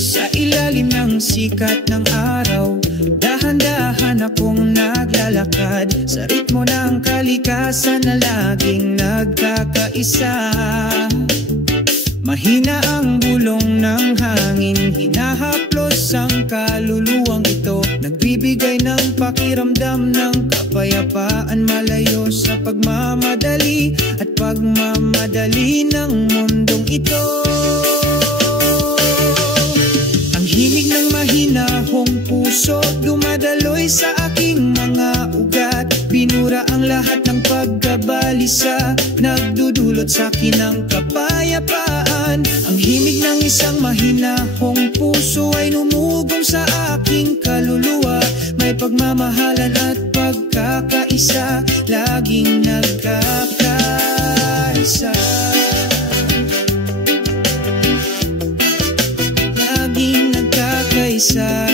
Sa ilalim ng sikat ng araw, dahan-dahan akong naglalakad sa ritmo ng kalikasan na laging nagkakaisa. Mahina ang bulong ng hangin, hinahaplos ang kaluluwang ito. Nagbibigay ng pakiramdam ng kapayapaan, malayo sa pagmamadali at pagmamadali ng mundong ito. Ang himig ng mahinahong puso dumadaloy sa aking mga ugat. Binura ang lahat ng pagkabalisa, nagdudulot sa akin ng kapayapaan. Ang himig ng isang mahinahong puso ay numugong sa aking kaluluwa. May pagmamahalan at pagkakaisa, laging nagkakaisa. Laging nagkakaisa.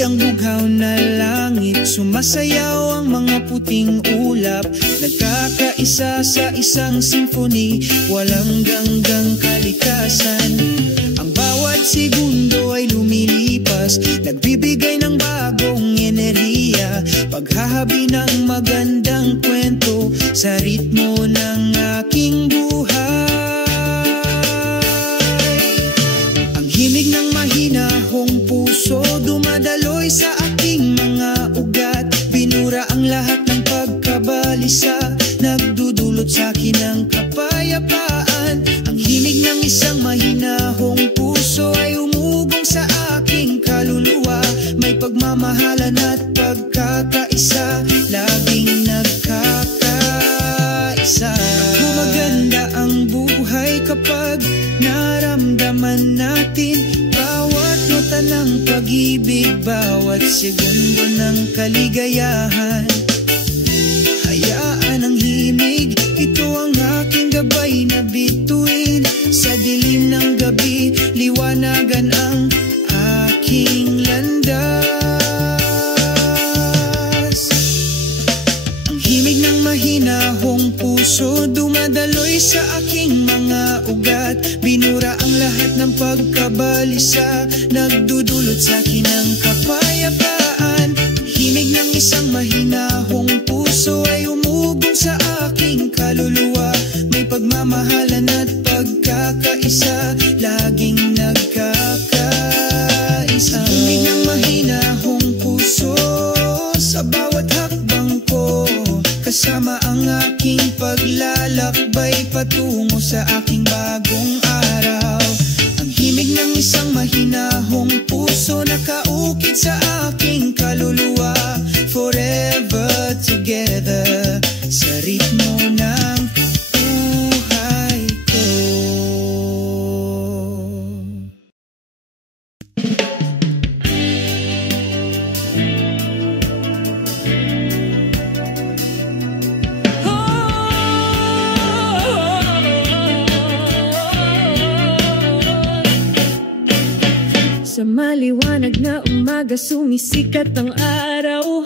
Ang bughaw na langit, sumasayaw ang mga puting ulap. Nagkakaisa sa isang symphony, walang ganggang kalikasan. Ang bawat segundo ay lumilipas, nagbibigay ng bagong enerhiya. Paghahabi ng magandang kwento sa ritmo ng aking buhay. Ang himig ng mahinahong puso dumadaloy sa aking mga ugat. Binura ang lahat ng pagkabalisa, nagdudulot sa akin ng kapayapaan. Ang himig ng isang mahinahong puso ay umugong sa aking kaluluwa. May pagmamahalan at pagkakaisa, laging nagkakaisa. Gumaganda ang buhay kapag naramdaman natin bawat nota ng pag-ibig, bawat segundo ng kaligayahan. Hayaan ang himig, ito ang aking gabay na bituin. Sa dilim ng gabi, liwanagan ang aking landas. Ang himig ng mahinahong puso dumadaloy sa aking mga ugat. Binura ang lahat ng pagkabalisa, nagdudulot sa akin ng kapayapaan. Himig ng isang mahinahong puso ay umugong sa aking kaluluwa. May pagmamahalan at pagkakaisa, laging nagkakaisa. Himig ng mahinahong puso sa bawat hakbang ko, kasama ang aking paglalakbay patungo sa aking bagong araw. Ang himig ng isang mahinahong puso nakaukit sa aking kaluluwa. Forever together sa ritmo ng buhay ko. Sa maliwanag na umaga, sumisikat ang araw.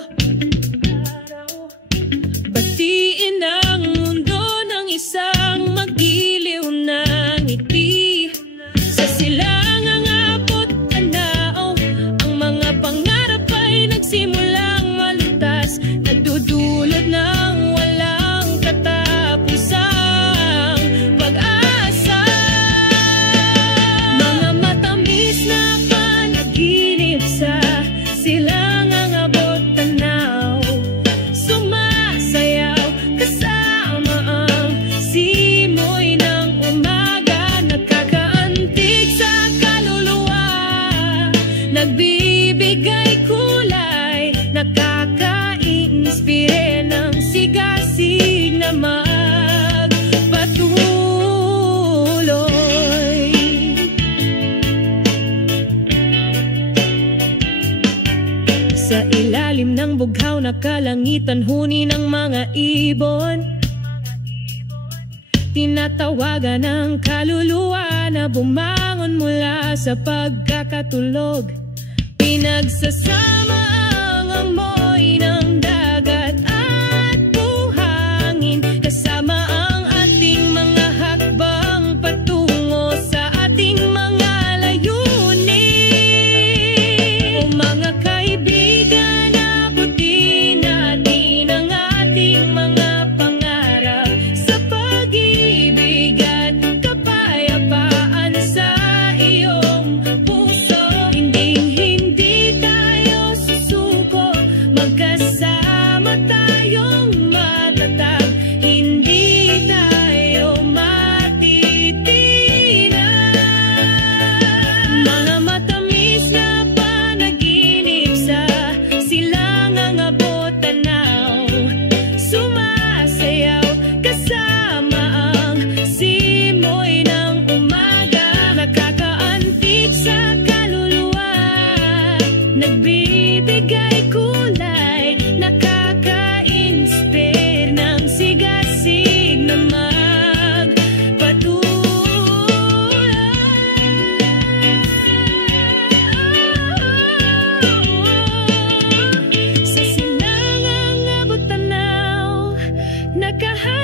Batiin ang mundo ng isang magiliw na ngiti. Sa silangang abot tanaw, ang mga pangarap ay nagsimulang malutas. Nagdudulot ng walang katapusang pag-asa. Mga matamis na panaginip sa silangang abot tanaw, sumasayaw kasama ang simoy ng umaga. Nakakaantig sa kaluluwa, nagbibigay kulay, nakaka-inspire ng sigasig na magpatuloy. Sa ilalim ng bughaw na kalangitan, huni ng mga ibon, tinatawagan ng kaluluwa na bumangon mula sa pagkakatulog. Pinagsasama ang amoy ng dagat at buhangin, kasama ang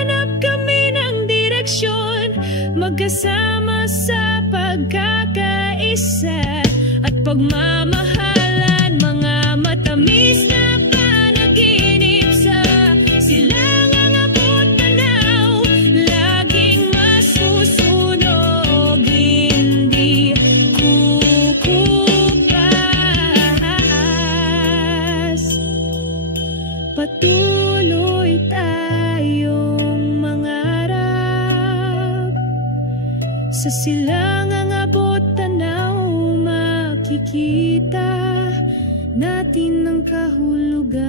Maghanap kami ng direksyon, magkasama sa pagkakaisa at pagmamahalan, mga matamis na panaginip sa silangang abot tanaw, laging masusunog, hindi kukupas. Patuloy tayong mangarap sa silangang abot tanaw, makikita natin ang kahulugan.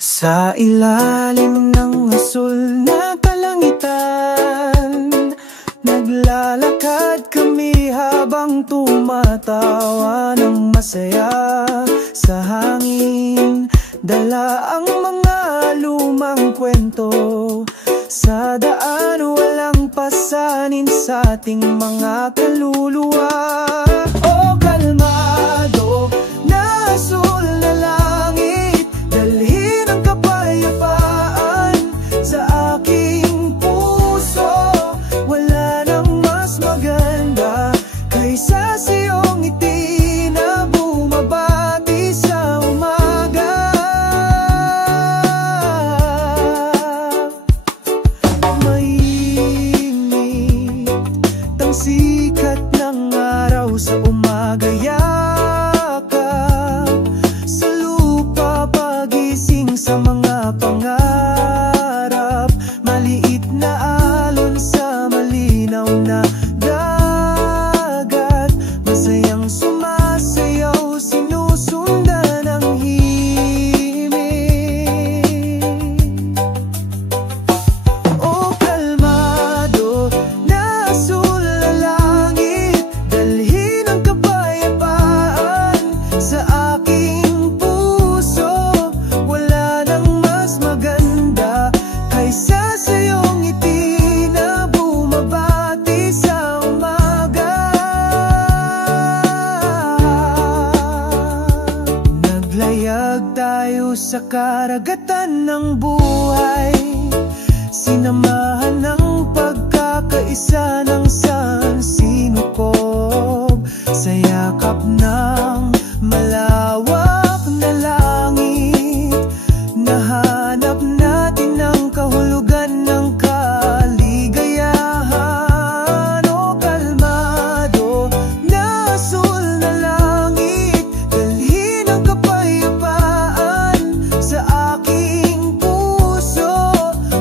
Sa ilalim ng asul na kalangitan, naglalakad kami habang tumatawa ng masaya. Sa hangin, dala ang mga lumang kwento. Sa daan, walang pasanin sa ating mga kaluluwa. O kalmado na asul na langit, dalhin ang kapayapaan sa aking puso. Wala nang mas maganda kaysa sa iyong ngiti na bumabati sa umaga. Mainit ang sikat ng araw sa umaga, yakap sa lupa, pagising sa mga pangarap. Maliit na alon sa malinaw na dagat, masayang sumasayaw, sinusundan ng himig. O kalmado na asul na langit, dalhin ang kapayapaan sa aking puso. Wala nang mas maganda kaysa sa iyong ngiti na bumabati sa umaga. Naglayag tayo sa karagatan ng buhay, sinamahan ng pagkakaisa ng sansinukob. Sa yakap ng malawak na langit, nahanap natin ang kahulugan ng kaligayahan. O kalmado na asul na langit, dalhin ang kapayapaan sa aking puso.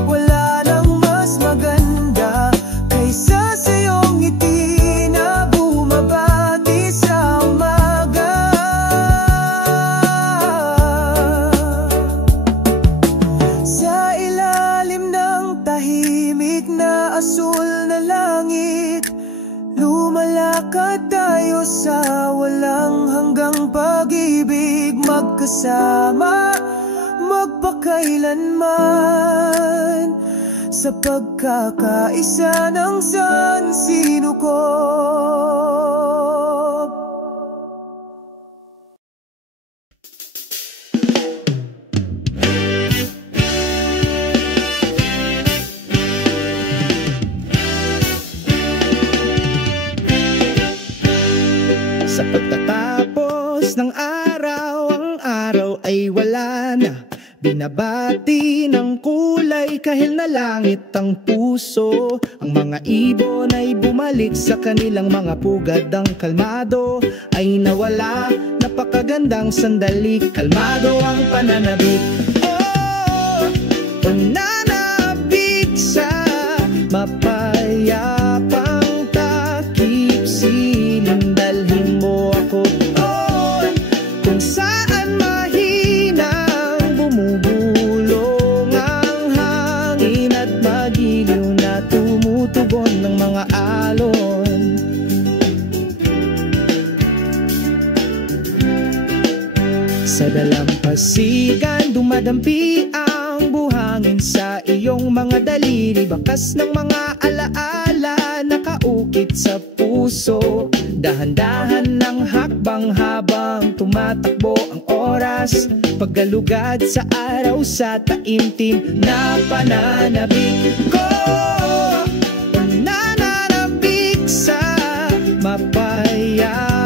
Wala nang mas maganda kaysa sa iyong ngiti na bumabati sa umaga. Sa ilalim ng tahimik na asul na langit, lumalakad tayo sa walang hanggang pag-ibig, magkasama magpakailanman sa pagkakaisa ng sansinukob. Sa pagtatapos ng araw, ang araw ay wala na. Binabati ng kulay kahil na langit ang puso. Ang mga ibon ay bumalik sa kanilang mga pugad. Ang kalmado ay nawala, napakagandang sandali. Kalmado ang pananabik, oh, pananabik sa mapayapang takip. Siling dalhin mo ako doon kung saan mahinang bumubulong ang hangin at magiliw na tumutugon ng mga alon. Sa dalampasigan dumadampi ang buhangin sa iyong mga daliri. Bakas ng mga alaala nakaukit sa puso. Dahan-dahan ng hakbang habang tumatakbo ang oras, paggalugad sa araw sa taimtim na pananabik ko. Pananabik sa mapayapang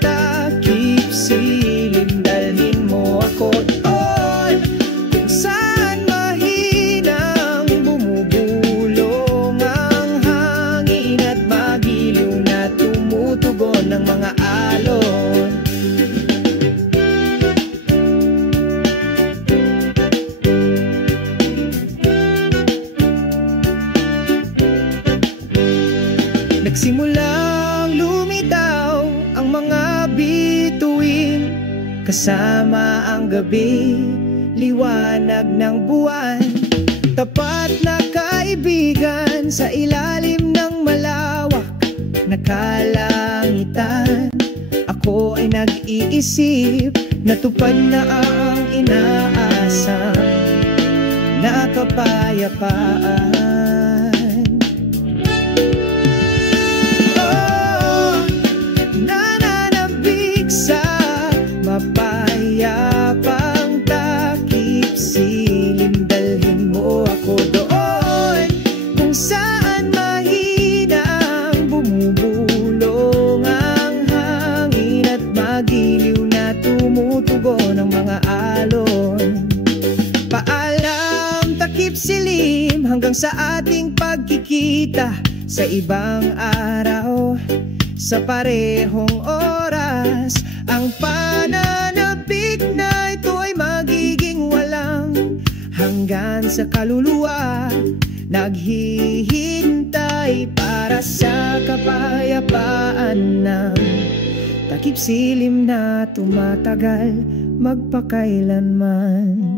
takip silim, dalhin mo ako doon kung saan mahinang bumubulong ang hangin at magiliw na tumutugon ng mga alon. Nagsimulang lumitaw ang mga bituin, kasama ang gabi, liwanag ng buwan. Tapat na kaibigan sa ilalim ng malawak na kalangitan. Ako ay nag-iisip, natupad na ang inaasam na kapayapaan. Mapayapang takip silim, dalhin mo ako doon kung saan mahinang bumubulong ang hangin at magiliw na tumutugon ng mga alon. Paalam takip silim, hanggang sa ating pagkikita sa ibang araw, sa parehong oras. Ang pananabik na ito ay magiging walang hanggan sa kaluluwa, naghihintay para sa kapayapaan ng takip silim na tumatagal magpakailanman.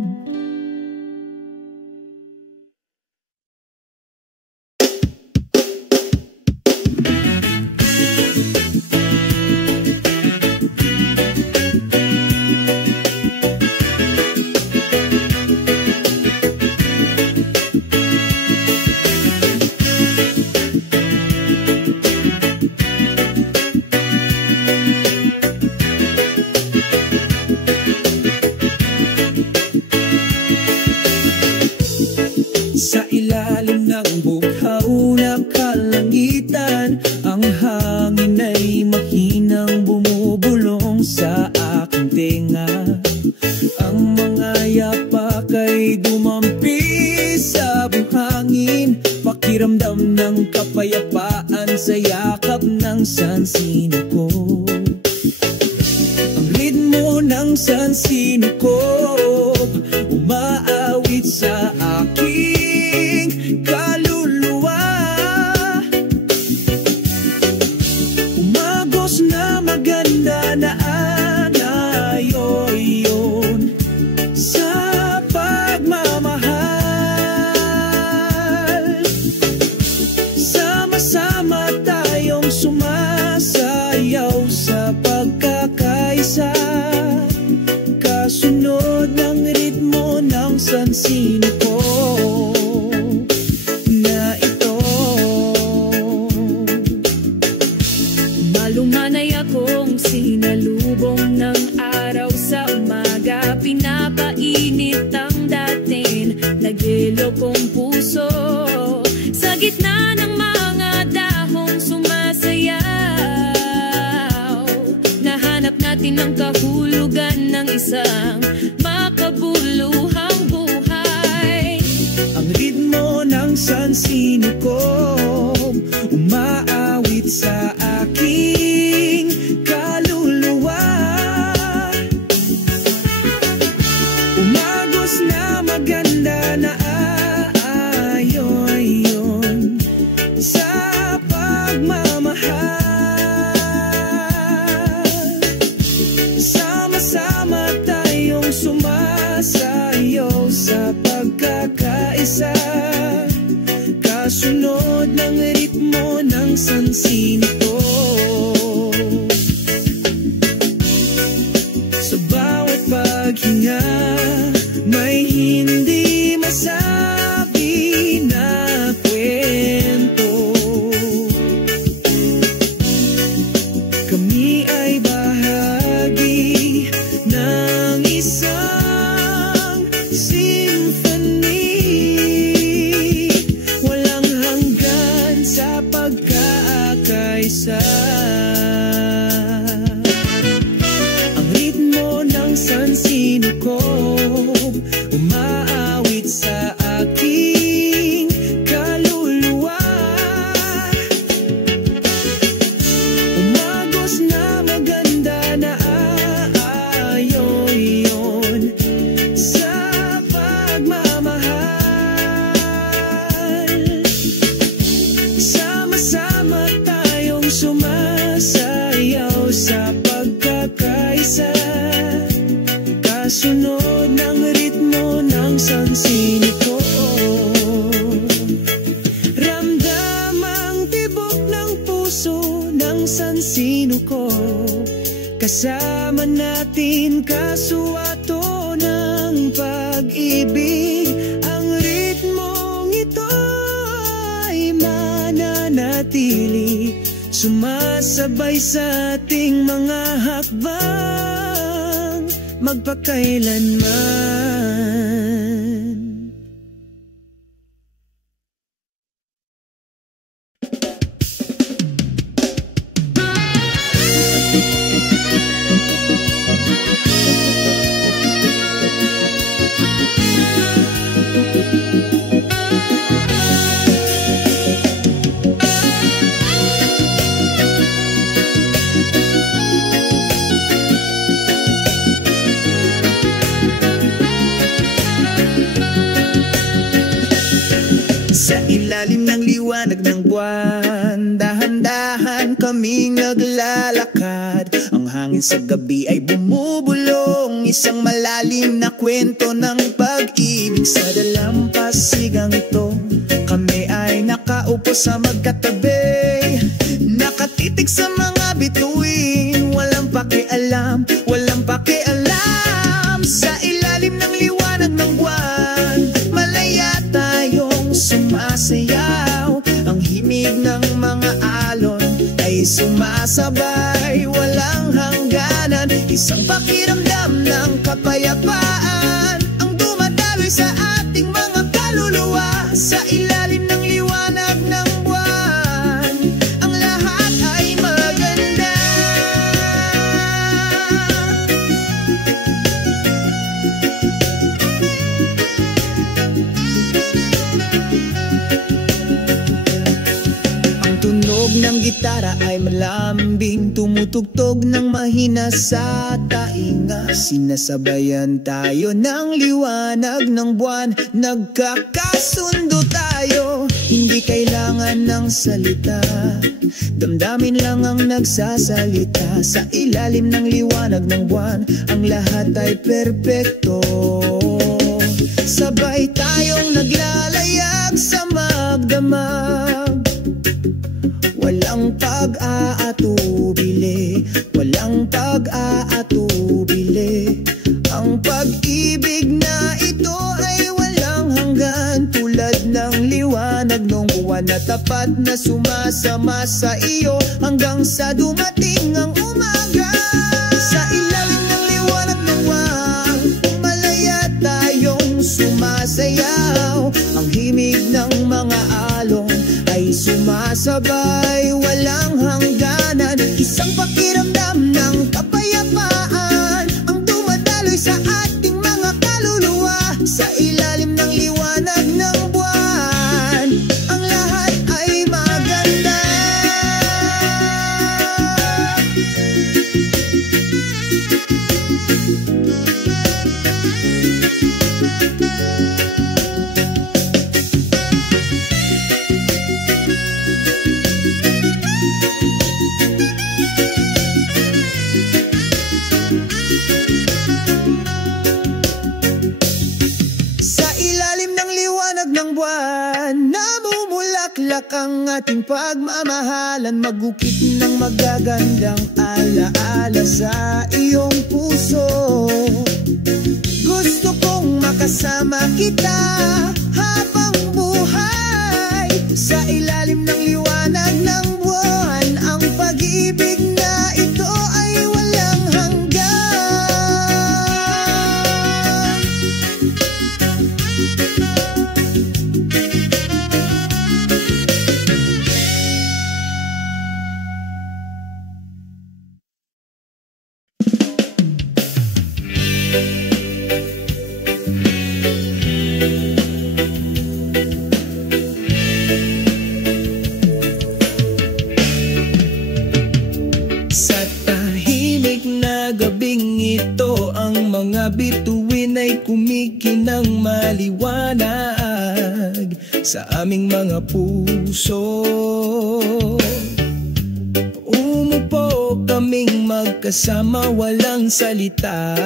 Sa ilalim ng bughaw na kalangitan, ang hangin ay mahinang bumubulong sa aking tenga. Ang mga yapak ay dumampi sa buhangin, pakiramdam ng kapayapaan sa yakap ng sansino ko. Ang ritmo ng sansino ko umaawit sa akin kaluluwa, umagos na maganda na anayoyon sa pagmamahal. Sama-sama tayong sumasayaw sa pagkakaisa, kasunod ng ritmo ng sansino ko. Malumanay akong sinalubong ng araw sa umaga, pinapainit ang datin, nagyelo kong puso. Sa gitna ng mga dahong sumasayaw, nahanap natin ang kahulugan ng isang makabuluhang buhay. Ang ritmo ng sansino ko umaawit sa aking kaluluwa, umagos na maganda na aayoyon sa pagmamahal. Sama-sama tayong sumasayaw sa pagkakaisa, kasunod ng ritmo ng sansino ko. Sa bawat paghinga may hindi masabi na kwento. Kasama natin kasuwato ng pag-ibig. Ang ritmong ito ay mananatili, sumasabay sa ating mga hakbang magpakailanman. Sa ilalim ng liwanag ng buwan, dahan-dahan kaming naglalakad. Ang hangin sa gabi ay bumubulong, isang malalim na kwento ng pag-ibig. Sa dalampasigang ito, kami ay nakaupo sa magkatabi, nakatitig sa mga bituin, walang pakialam, walang pakialam. Sa ilalim ng liwanag ng buwan, malaya tayong sumasayaw. Ang himig ng mga alon ay sumasabay, walang hangganan. Isang pakiramdam ng kapayapaan ang dumadaloy sa ating mga kaluluwa. Sa ilalim ng liwanag ng buwan, ang lahat ay maganda. Tunog ng gitara ay malambing, tumutugtog ng mahina sa tainga. Sinasabayan tayo ng liwanag ng buwan, nagkakasundo tayo, hindi kailangan ng salita, damdamin lang ang nagsasalita. Sa ilalim ng liwanag ng buwan, ang lahat ay perpekto. Sabay tayong naglalayag sa magdamag, walang pag-aatubili, walang pag-aatubili. Ang pag-ibig na ito ay walang hanggan, tulad ng liwanag ng buwan na tapat na sumasama sa iyo hanggang sa dumating ang umaga. Sa ilalim ng liwanag ng buwan, malaya tayong sumasayaw. Ang himig ng mga alon ay sumasabay, walang hangganan. Isang pakiramdam ng kapayapaan ang dumadaloy sa ating mga kaluluwa. Sa ilalim ng liwanag ng buwan, ang lahat ay maganda. Namumulaklak ang ating pagmamahalan, magukit ng magagandang alaala sa iyong puso. Gusto kong makasama kita habang buhay. Sa ilalim ng liwanag ng buwan, ang pag-ibig na ito ay walang hanggan. Bituin ay kumikinang maliwanag sa aming mga puso. Umupo kaming magkasama, walang salita,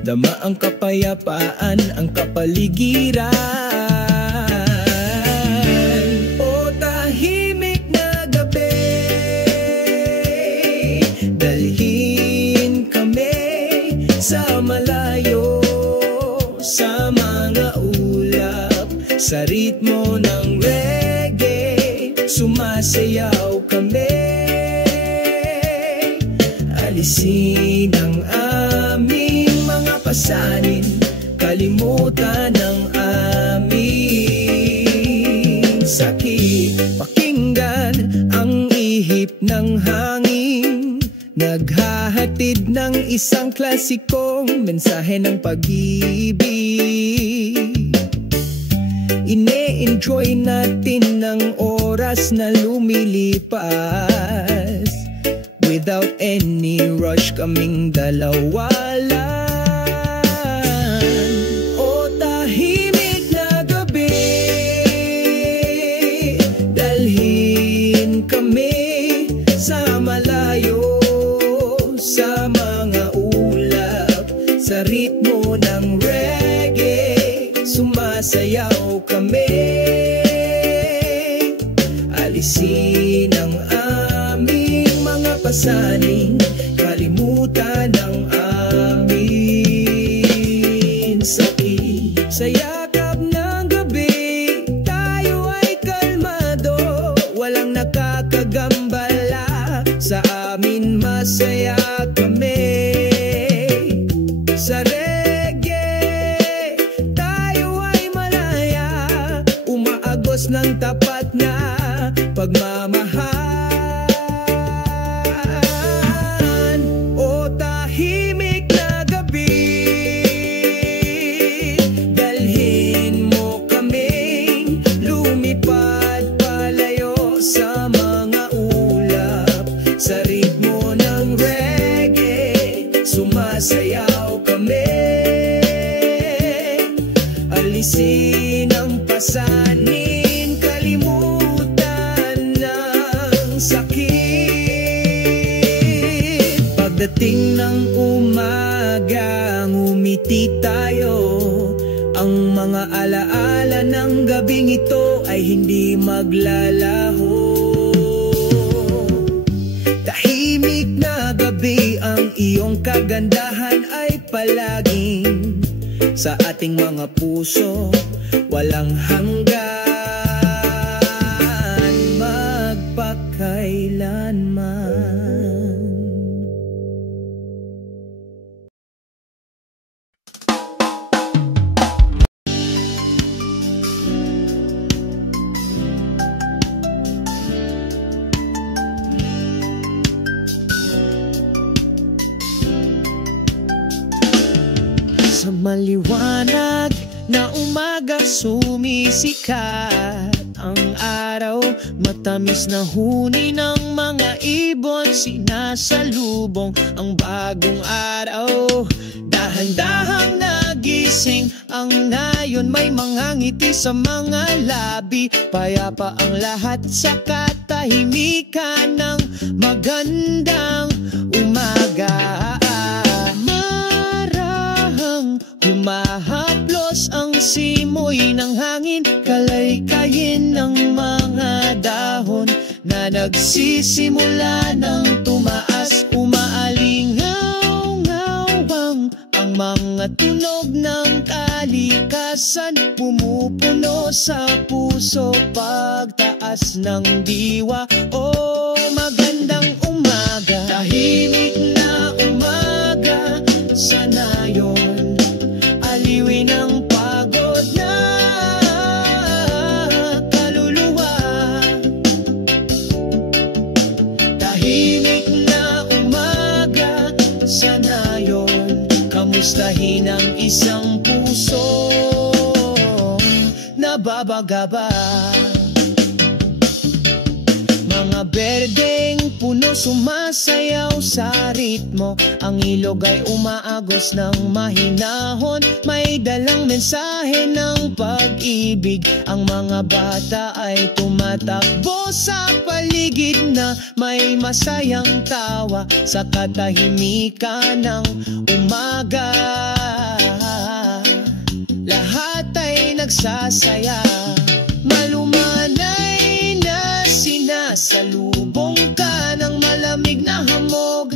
dama ang kapayapaan, ang kapaligiran. O tahimik na gabi, Dalhin kami sa malayo, sa mga ulap, sa ritmo ng reggae, sumasayaw kami. Alisin ang aming mga pasanin, kalimutan ang aming sakit. Pakinggan ang ihip ng hangin, naghahatid ng isang klasikong mensahe ng pag-ibig. Ine-enjoy natin ang oras na lumilipas, without any rush kaming dalawa lang. O tahimik na gabi, dalhin kami sa malayo, sa mga ulap, sa ritmo ng reggae, sumasayaw kami. Alisin ang aming mga pasanin, kalimutan ang aming sakit. Sa yakap ng gabi, tayo ay kalmado, walang nakakagambala, sa amin masaya kami. Sa reggae, tayo ay malaya, umaagos ng tapat na pagmamahal. O tahimik na gabi, dalhin mo kaming lumipad palayo sa mga ulap, sa ritmo ng reggae, sumasayaw kami. Alisin ang pasanin, kalimutan ng sakit. Pagdating ng umaga, ngumiti tayo, ang mga alaala ng gabing ito ay hindi maglalaho. Tahimik na gabi, ang iyong kagandahan ay palaging sa ating mga puso, walang hanggan, magpakailanman. Sa maliwanag na umaga sumisikat ang araw, matamis na huni ng mga ibon, sinasalubong ang bagong araw. Dahan-dahang nagising ang nayon, may mga ngiti sa mga labi, payapa ang lahat sa katahimikan ng magandang umaga. Humahaplos ang simoy ng hangin, kalaykayin ng mga dahon na nagsisimula ng tumaas. Umaalingaw-ngawang ang mga tunog ng kalikasan, pumupuno sa puso pagtaas ng diwa. O magandang umaga, tahimik na umaga sa nayon, aliwin ang pagod na kaluluwa. Tahimik na umaga sa nayon, kamustahin ang isang puso nababagaba. Mga berdeng puno sumasayaw sa ritmo, ang ilog ay umaagos ng mahinahon, may dalang mensahe ng pag-ibig. Ang mga bata ay tumatakbo sa paligid na may masayang tawa sa katahimikan ng umaga. Lahat ay nagsasaya, malumanay na sinasalubong ka ng malamig na hamog.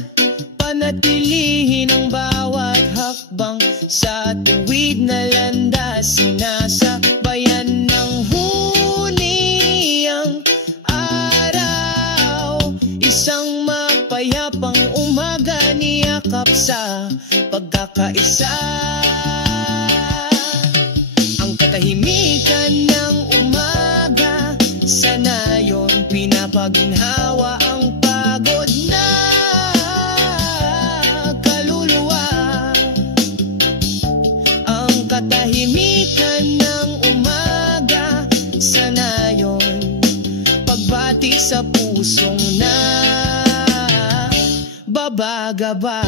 Panatilihin ang bawat hakbang sa tuwid na landas. Sinasakbayan ng huni ang araw. Isang mapayapang umaga niyakap sa pagkakaisa. Ang katahimikan ng umaga, sa nayon pinapaginhawa ang pagod na kaluluwa. Ang katahimikan ng umaga, sa nayon pagbati sa pusong na babagaba.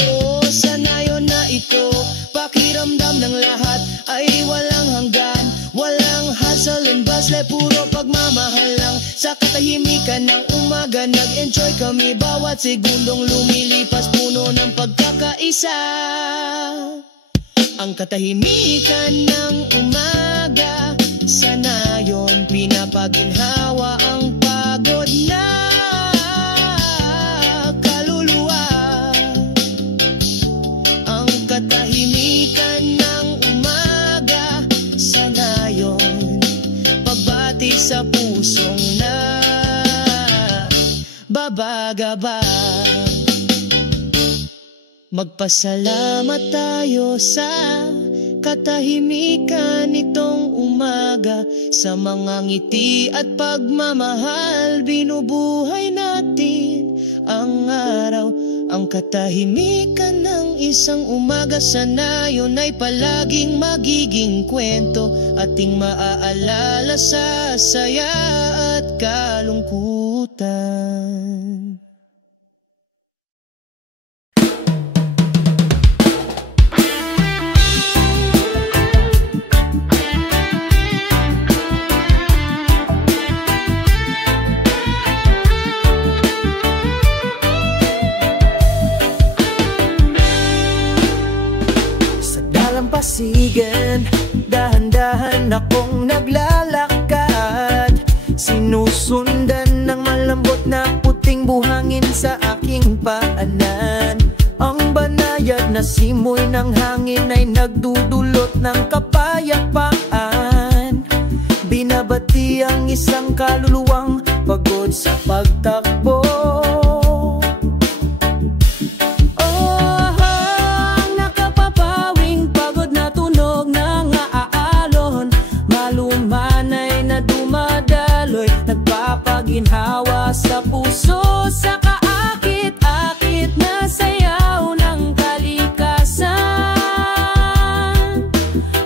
O sa nayon na ito, pakiramdam ng lahat ay walang hanggan. Walang hustle and bustle, puro pagmamahal lang. Sa katahimikan ng umaga, nag-enjoy kami. Bawat segundong lumilipas, puno ng pagkakaisa. Ang katahimikan ng umaga, sa nayon pinapaginhawa ang pagod na kaluluwa. Ang katahimikan ng umaga, sa nayon pagbati sa pusong na babagaba. Magpasalamat tayo sa katahimikan nitong umaga. Sa mga ngiti at pagmamahal, binubuhay natin ang araw. Ang katahimikan ng isang umaga, sa nayon ay palaging magiging kwento. Ating maaalala sa saya at kalungkutan. Pasigan, dahan-dahan akong naglalakad. Sinusundan ng malambot na puting buhangin sa aking paanan. Ang banayad na simoy ng hangin ay nagdudulot ng kapayapaan. Binabati ang isang kaluluwang pagod sa pagtakbo. Ginhawa sa puso, sa kaakit-akit na sayaw ng kalikasan.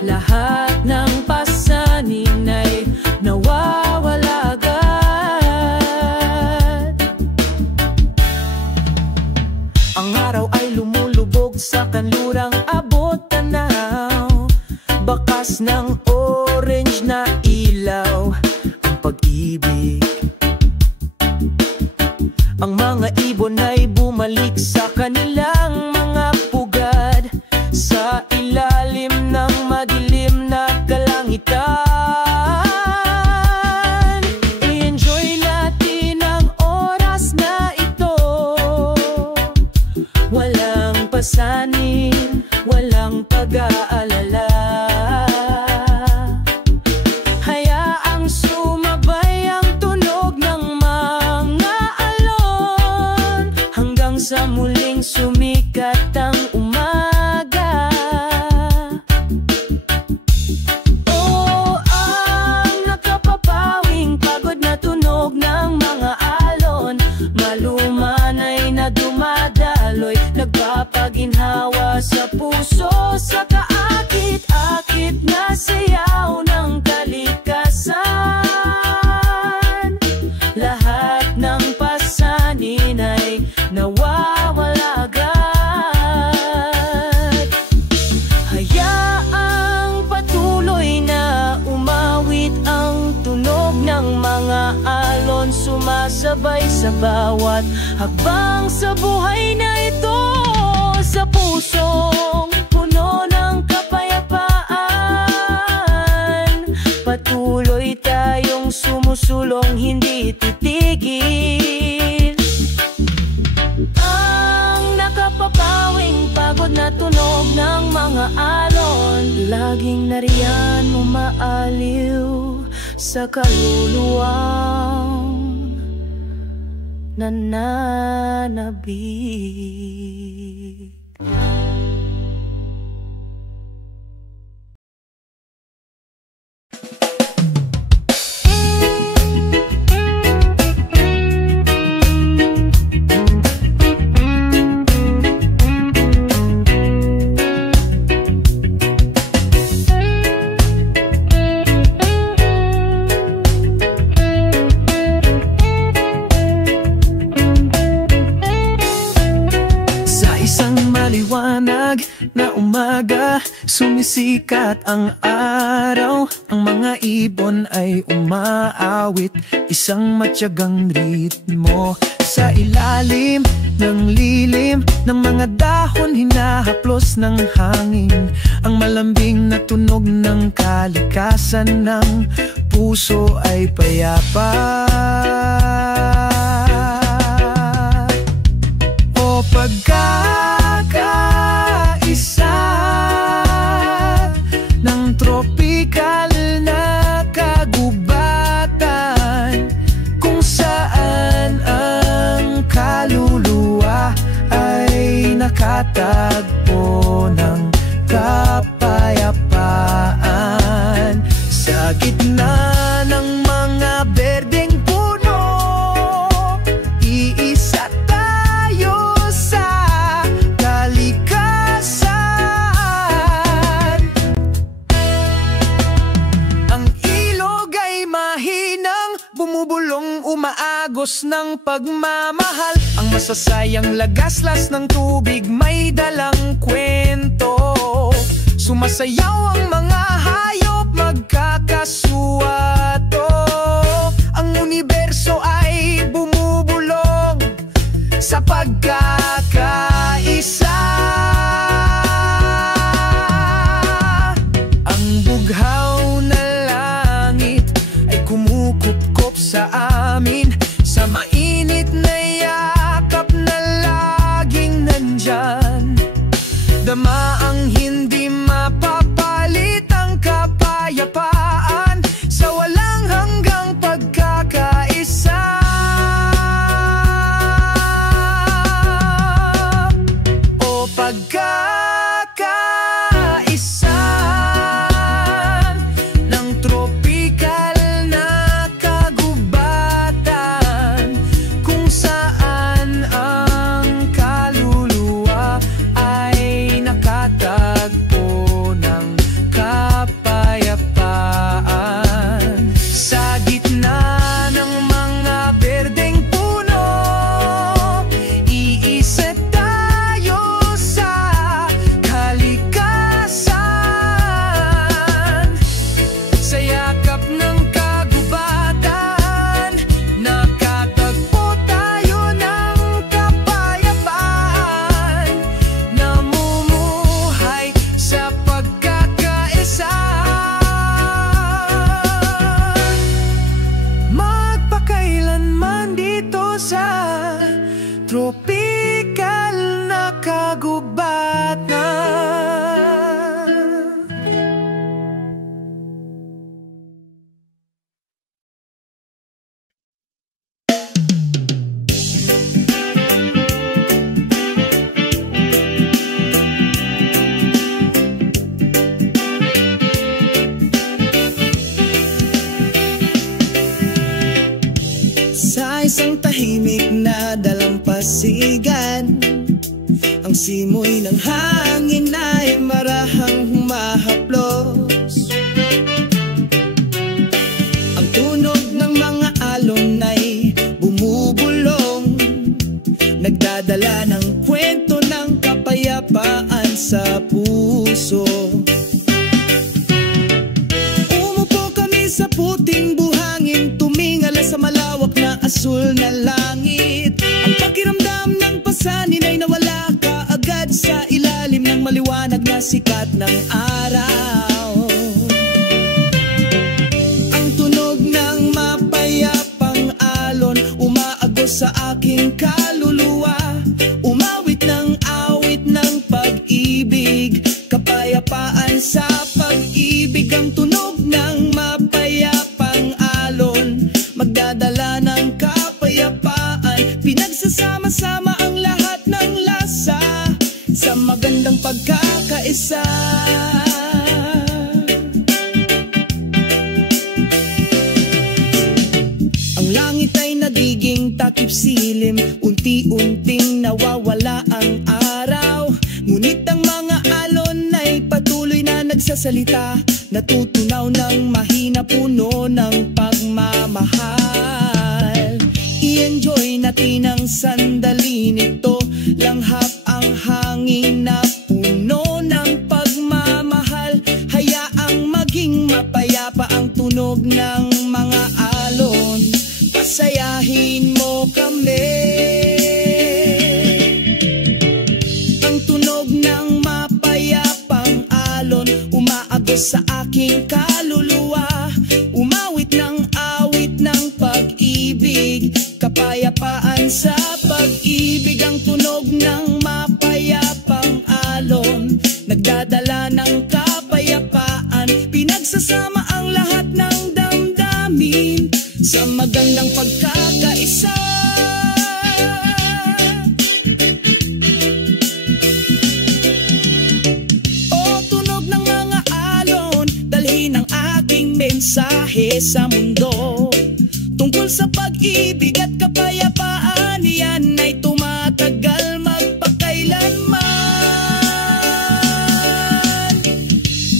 Lahat ng pasanin ay nawawala agad. Ang araw ay lumulubog sa kanlurang abot tanaw. Bakas ng orange na ilaw ang pag-ibig. Ang mga ibon ay bumalik sa kanilang mga pugad sa ilalim ng madilim na kalangitan. I-enjoy natin ang oras na ito. Walang pasanin, walang pag-aalala. Hayaang sumabay ang tunog ng sa muling sumikat ang umaga. Oh, ang nakapapawing pagod na tunog ng mga alon. Maluman ay na dumadaloy, nagpapaginhawa sa puso, sa kaakit-akit na sayaw ng kalikasan. Lahat ng pasanin ay nawawala agad. Hayaang patuloy na umawit ang tunog ng mga alon, sumasabay sa bawat hakbang sa buhay na ito. Sa pusong puno ng kapayapaan, patuloy tayong sumusulong, hindi titigil. laging nariyan umaaliw sa kaluluwang nananabik. Na umaga, sumisikat ang araw. Ang mga ibon ay umaawit, isang matyagang ritmo. Sa ilalim ng lilim ng mga dahon, hinahaplos ng hangin ang malambing na tunog ng kalikasan. Ng puso ay payapa. O pagkakaisa ng tropikal na kagubatan, kung saan ang kaluluwa ay nakatagpo ng kapayapaan. Sa gitna ng mga berdeng puno, iisa tayo sa kalikasan. Ang ilog ay mahinang bumubulong, umaagos ng pagmamahal. Ang masasayang lagaslas ng tubig may dalang kwento. Sumasayaw ang mga hayop, magkakasuwato. Ang universo ay bumubulong sa pagkakaisa. Ang bughaw na langit ay kumukupkop sa amin, sa mainit na yakap na laging nandyan. Dama ang hindi mapapalit, ang kapayapaan sa walang hanggang pagkakaisa. O pagkakaisa ng tropikal na kagubatan, kung saan ang kaluluwa ay nakatagpo ng kapayapaan. Sa gitna ng mga berdeng puno, iisa tayo sa kalikasan. Sa yakap ng kagubatan, nakatagpo tayo ng kapayapaan. Namumuhay sa pagkakaisa. Magpakailanman dito sa tropikal na kagubatan. Sa isang tahimik na dalampasigan, ang simoy ng hangin ay marahang humahaplos. Ang tunog ng mga alon ay bumubulong, nagdadala ng kwento ng kapayapaan sa puso. Umupo kami sa puting buhangin, tumingala sa malawak na asul na langit. Ang pakiramdam ng pasanin ay nawala kaagad sa ilalim ng maliwanag na sikat ng araw. Ang tunog ng mapayapang alon umaagos sa aking kaluluwa, umawit ng awit ng pag-ibig, kapayapaan sa pag-ibig. magandang pagkakaisa. Ang langit ay nagiging takip silim, unti-unting nawawala ang araw. Ngunit ang mga alon ay patuloy na nagsasalita, natutunaw ng mahina, puno ng pagmamahal. I-enjoy natin ang sandali nito, langhap ang hangin na puno ng pagmamahal. Hayaang maging mapayapa ang tunog ng mga alon, pasayahin mo kami. Ang tunog ng mapayapang alon umaagos sa aking kaluluwa, umawit ng awit ng pag-ibig, kapayapaan sa pag-ibig. Ang tunog ng mapayapang alon nagdadala ng kapayapaan, pinagsasama ang lahat ng damdamin sa magandang pagkakaisa. O tunog ng mga alon, dalhin ang aking mensahe sa mundo tungkol sa pag-ibig at kapayapaan. Yan ay tumatagal magpakailanman.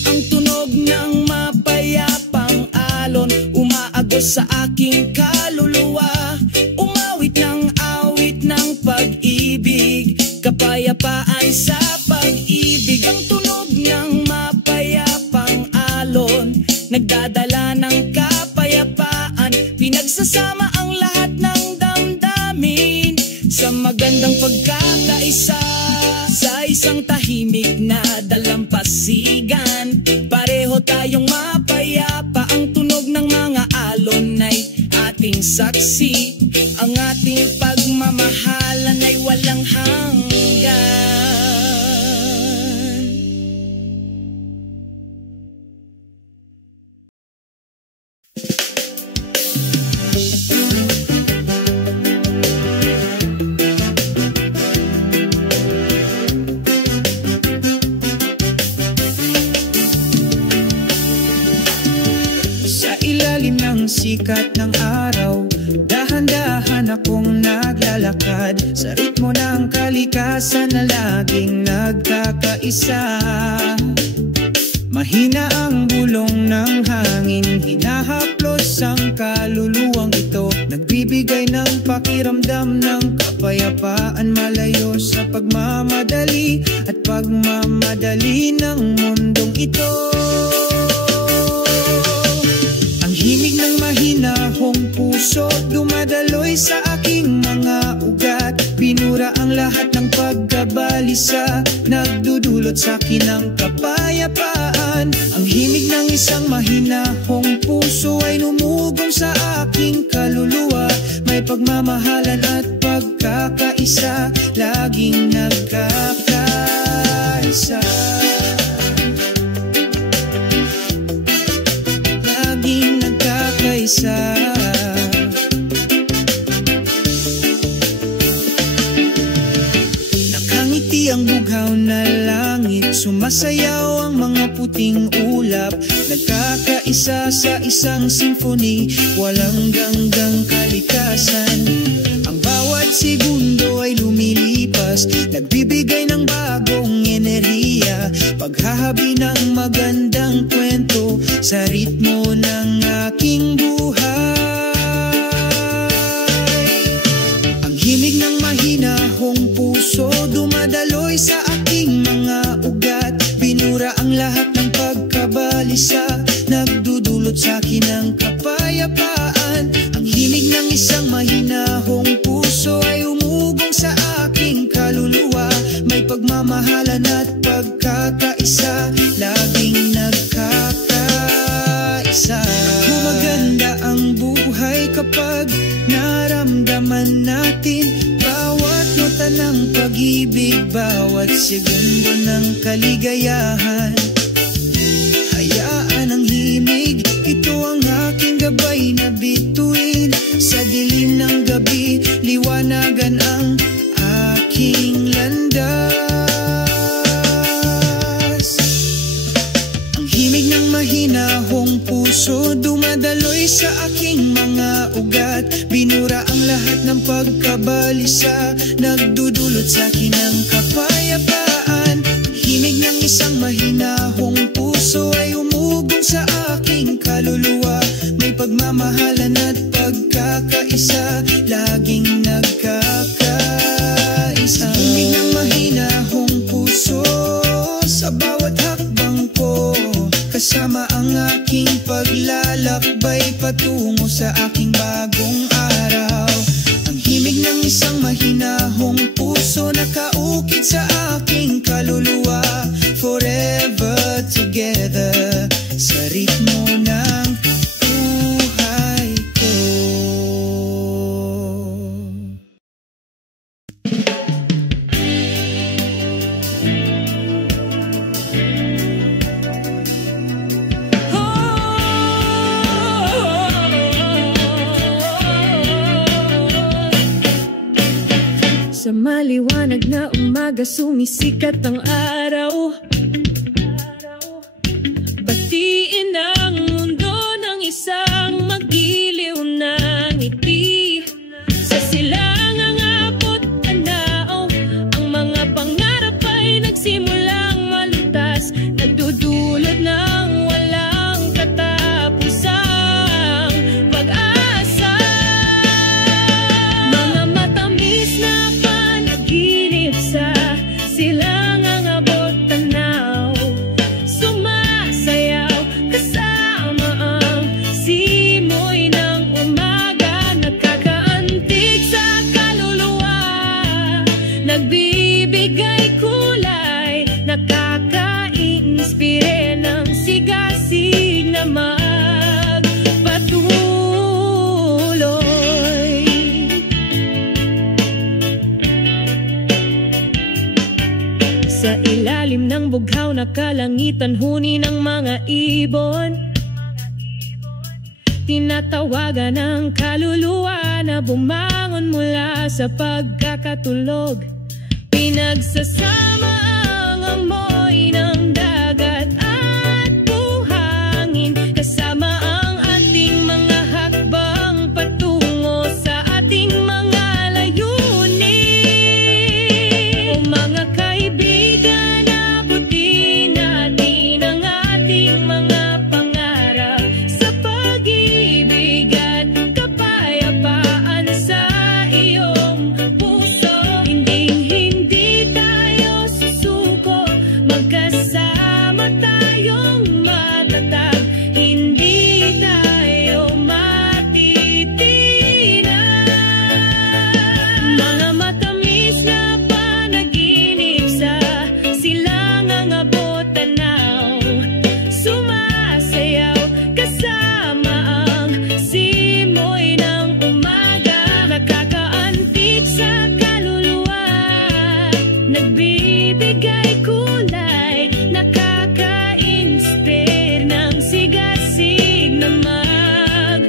Ang tunog ng mapayapang alon umaagos sa aking kaluluwa, umawit ng awit ng pag-ibig, kapayapaan sa pag-ibig. Ang tunog ng mapayapang alon nagdadala ng kapayapaan, pinagsasama ang lahat ng damdamin sa magandang pagkakaisa. Sa isang tahimik na dalampasigan, pareho tayong mapayapa. Ang tunog ng mga alon ay ating saksi, ang ating pagmamahalan ay walang hanggan. Sikat ng araw, dahan-dahan akong naglalakad sa ritmo ng kalikasan na laging nagkakaisa. Mahina ang bulong ng hangin, hinahaplos ang kaluluwang ito, nagbibigay ng pakiramdam ng kapayapaan, malayo sa pagmamadali at pagmamadali ng mundong ito. Himig ng mahinahong puso, dumadaloy sa aking mga ugat, binura ang lahat ng pagkabalisa, nagdudulot sa akin ng kapayapaan. Ang himig ng isang mahinahong puso ay lumugong sa aking kaluluwa, may pagmamahalan at pagkakaisa, laging nagkakaisa. Nakangiti ang bughaw na langit, sumasayaw ang mga puting ulap, nagkakaisa sa isang symphony, walang ganggang kalikasan. Ang bawat segundo ay lumilipas, nagbibigay ng bagong enerhiya, paghahabi ng magandang kwento sa ritmo ng aking buhay. Ang himig ng mahinahong puso, dumadaloy sa aking mga ugat, binura ang lahat ng pagkabalisa, nagdudulot sa akin ng kapayapaan. Ang himig ng isang mahinahong puso ay umugong sa aking kaluluwa, may pagmamahalan at pagkakaisa, laging nagkakaisa. Gumaganda ang buhay kapag naramdaman natin bawat nota ng pag-ibig, bawat segundo ng kaligayahan. Hayaan ang himig, ito ang aking gabay na bituin, sa dilim ng gabi, liwanagan ang aking landas. Dulot sa akin ng kapayapaan. Himig ng isang mahinahong puso ay umugong sa aking kaluluwa. May pagmamahalan at pagkakaisa, laging nagkakaisa. Himig ng mahinahong puso sa bawat hakbang ko, kasama ang aking paglalakbay patungo sa aking bagong araw. Ang himig ng isang mahinahong puso nakaukit sa aking kaluluwa. Forever together sa ritmo ng buhay ko. Sa maliwanag na umaga sumisikat ang araw. Batiin ang mundo ng isang magiliw na ngiti. Sa silangang abot tanaw, ang mga pangarap ay nagsimulang malutas. Nagdudulot ng walang katapusang pag-asa. Mga matamis na panaginip sa silangang abot tanaw, sumasayaw kasama ang simoy ng umaga. Nakakaantig sa kaluluwa, nagbibigay kulay, nakaka-inspire ng sigasig na magpatuloy. Sa ilalim ng bughaw na kalangitan, huni ng mga ibon, tinatawagan ng kaluluwa na bumangon mula sa pagkakatulog. Pinagsasama ang amoy ng dagat at buhangin, kasama ang ating mga hakbang patungo sa ating mga layunin. O mga kaibigan, abutin natin ang ating mga pangarap sa pag-ibig at kapayapaan sa iyong puso. Hindi tayo susuko, magkasama tayong matatag, hindi tayo matitinag. Mga matamis na panaginip sa silangang abot tanaw, sumasayaw kasama ang simoy ng umaga. Nakakaantig sa kaluluwa, nagbibigay kulay, nakaka-inspire ng sigasig na magpatuloy.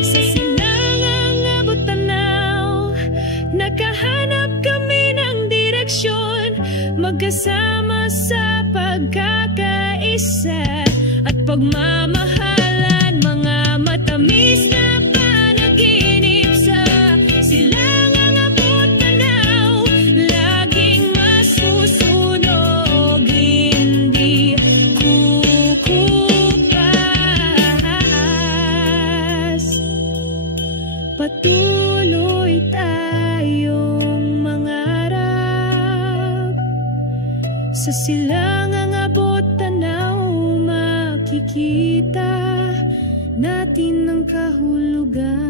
Sa silangang abot tanaw, nakahanap kami ng direksyon, magkasama sa pagkakaisa at pagmamahalan. Mga matamis na panaginip sa silangang abot tanaw, laging masusunog, hindi kukupas. Patuloy tayong mangarap. Sa silangang abot tanaw, makikita natin ang kahulugan.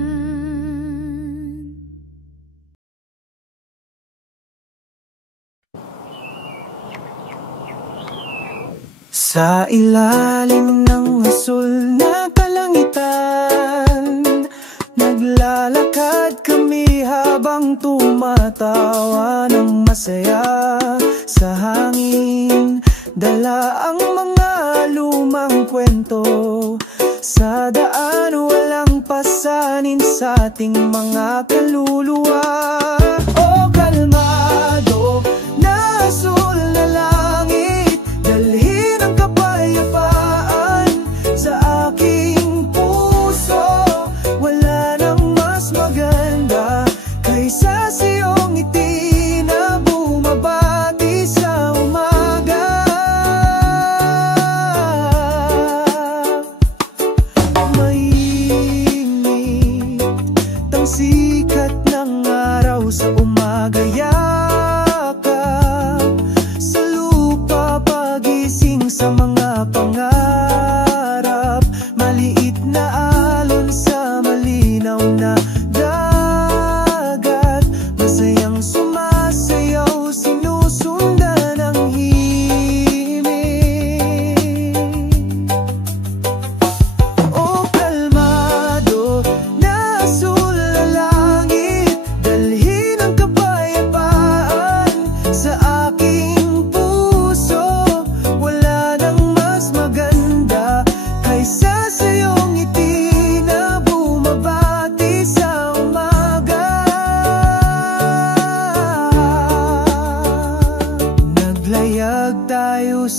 Sa ilalim ng asul na kalangitan, naglalakad kami habang tumatawa ng masaya. Sa hangin, dala ang mga lumang kwento. Sa daan, walang pasanin sa ating mga kaluluwa. O kalmado na asul na langit, dalhin ang kapayapaan sa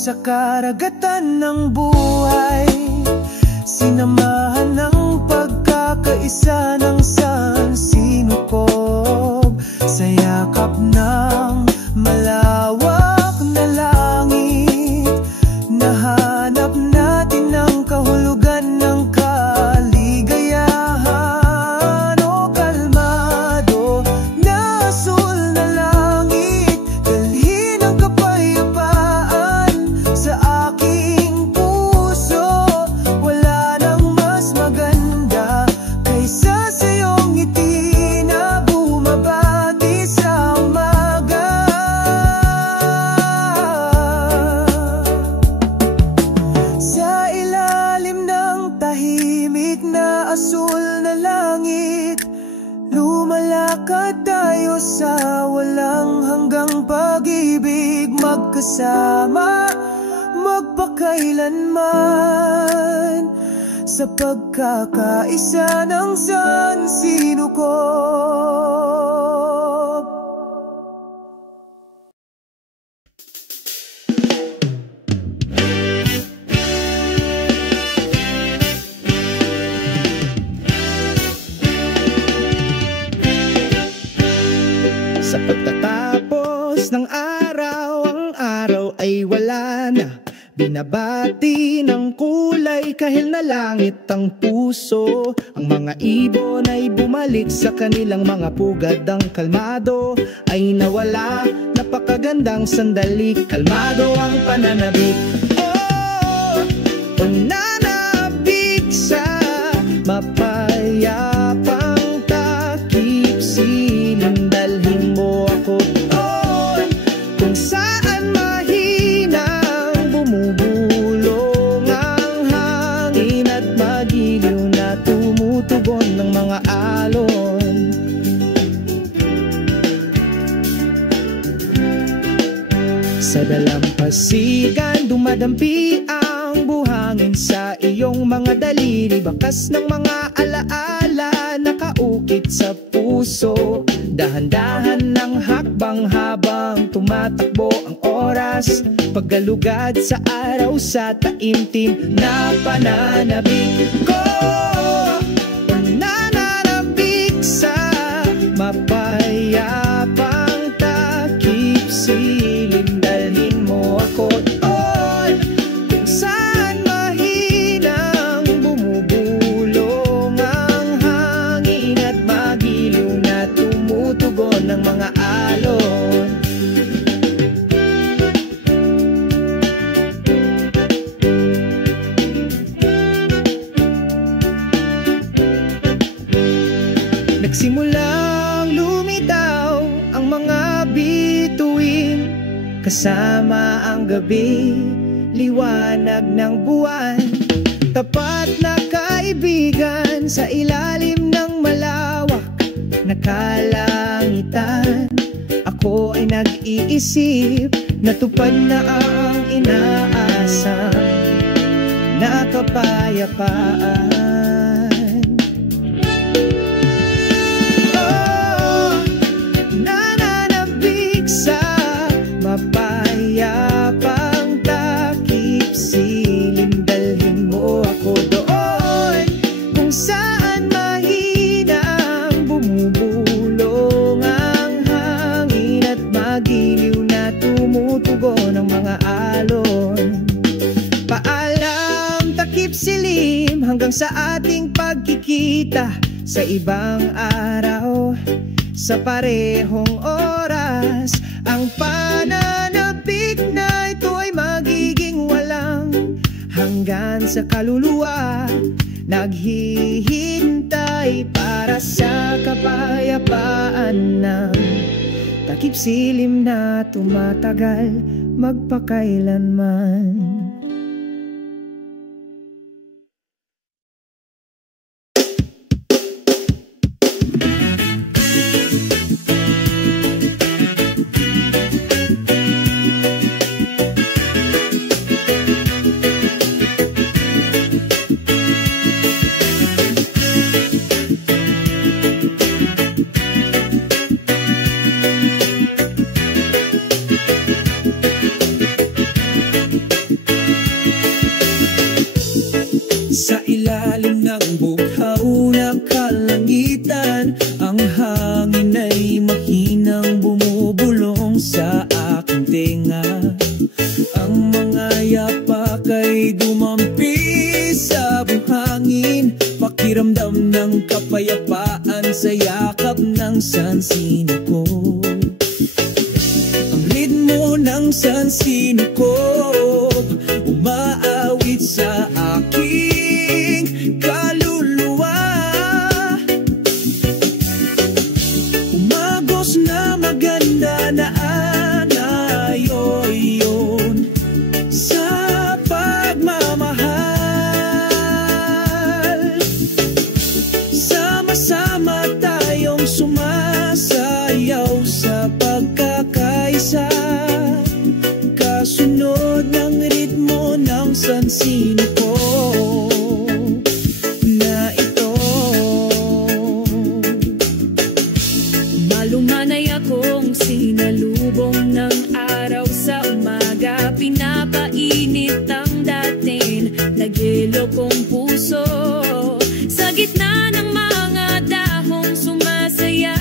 sa karagatan ng buhay, sinamahan ng pagkakaisa ng sansinukob sa yakap ng malawak na langit. Nahanap natin ang kahulugan ng kaligayahan. O kalmado na asul na langit, dalhin ang kapayapaan sa aking puso. Wala nang mas maganda kaysa sa iyong ngiti na bumabati sa umaga. Sa ilalim ng tahimik na asul na langit, lumalakad tayo sa walang hanggang pag-ibig, magkasama magpakailanman sa pagkakaisa ng sansinukob. Sa pagtatapos ng araw, ang araw ay wala na. Binabati ng kulay kahil na langit ang puso. Ang mga ibon ay bumalik sa kanilang mga pugad. Ang kalmado ay nawala, napakagandang sandali. Kalmado ang pananabik, oh, pananabik sa mapayapang takip. Siling dalhin mo ako doon kung saan mahinang bumubulong ang hangin at magiliw na tumutugon ng mga alon. Sa dalampasigan dumadampi ang buhangin sa iyong mga daliri. Bakas ng mga alaala nakaukit sa puso. Dahan-dahan ng hakbang habang tumatakbo ang oras. Paggalugad sa araw sa taimtim na pananabik ko. Pananabik sa mapayapang takip. Siling dalhin mo ako doon kung saan mahinang bumubulong ang hangin at magiliw na tumutugon ng mga alon. Nagsimulang lumitaw ang mga bituin kasama ang gabi, liwanag ng buwan. Tapat na kaibigan sa ilalim ng malawak na kalangitan. Ako ay nag-iisip, natupad na ang inaasam na kapayapaan. Mapayapang takip. Siling dalhin mo ako doon kung saan mahinang bumubulong ang hangin at magiliw na tumutugon ng mga alon. Paalam takip silim hanggang sa ating pagkikita sa ibang araw, sa parehong oras. Ang pananabik na ito ay magiging walang hanggan sa kaluluwa. Naghihintay para sa kapayapaan ng takip silim na tumatagal magpakailanman. Sa ilalim ng bughaw na kalangitan, ang hangin ay mahinang bumubulong sa aking tenga. Ang mga yapak ay dumampi sa buhangin, pakiramdam ng kapayapaan sa yakap ng sansino ko. Ang ritmo ng sansino ko umaawit sa aking kaluluwa. Umagos na maganda na anayoyon sa pagmamahal. Sama-sama tayong sumasayaw sa pagkakaisa, kasunod ng ritmo ng sansino ko na ito. Malumanay akong sinalubong ng araw sa umaga, pinapainit ang dating nagyelo kong puso. Sa gitna ng mga dahong sumasayaw,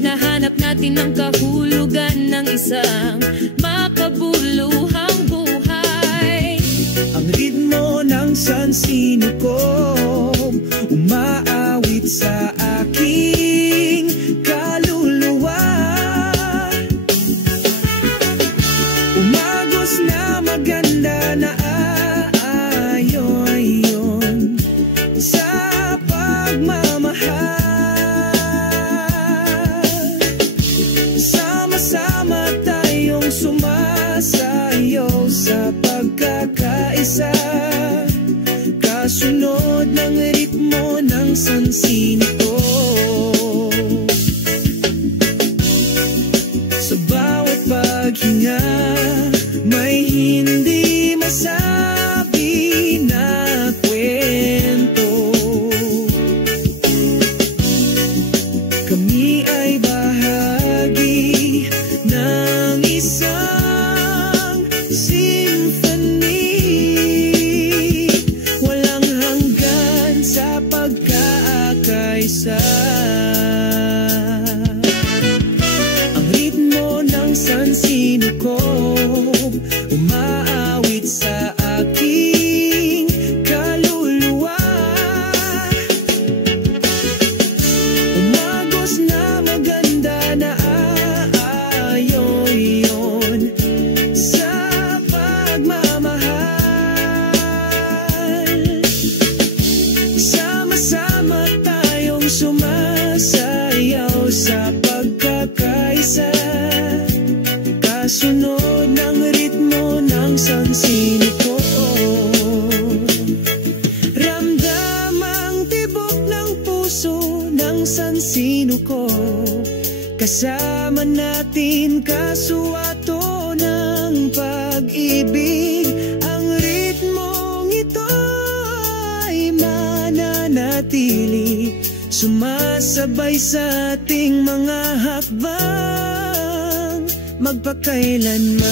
nahanap natin ang kahulugan ng isang makabuluhang buhay. Ang ritmo ng sansino ko umaawit sa aking kaluluwa. Umagos na maganda na aayon sa pagmamahal. Sama-sama tayong sumasayaw sa pagkakaisa, kasunod ng ritmo ng sansino ko. Sa bawat paghinga may hindi masabi na kwento. Kami ay bahagi ng isang symphony, walang hanggan sa pagkakaisa. Ang ritmo ng sansino ko umaawit sa aking kaluluwa. Umagos na maganda na aayoyon sa pagmamahal. Sama-sama tayong sumasayaw sa pagkakaisa, kasunod ng ritmo ng sansino ko. Ramdam ang tibok ng puso ng sansino ko, kasama natin kasuwato ng pag-ibig. Ang ritmong ito ay mananatili, sumasabay sa ating mga hakbang magpakailanman.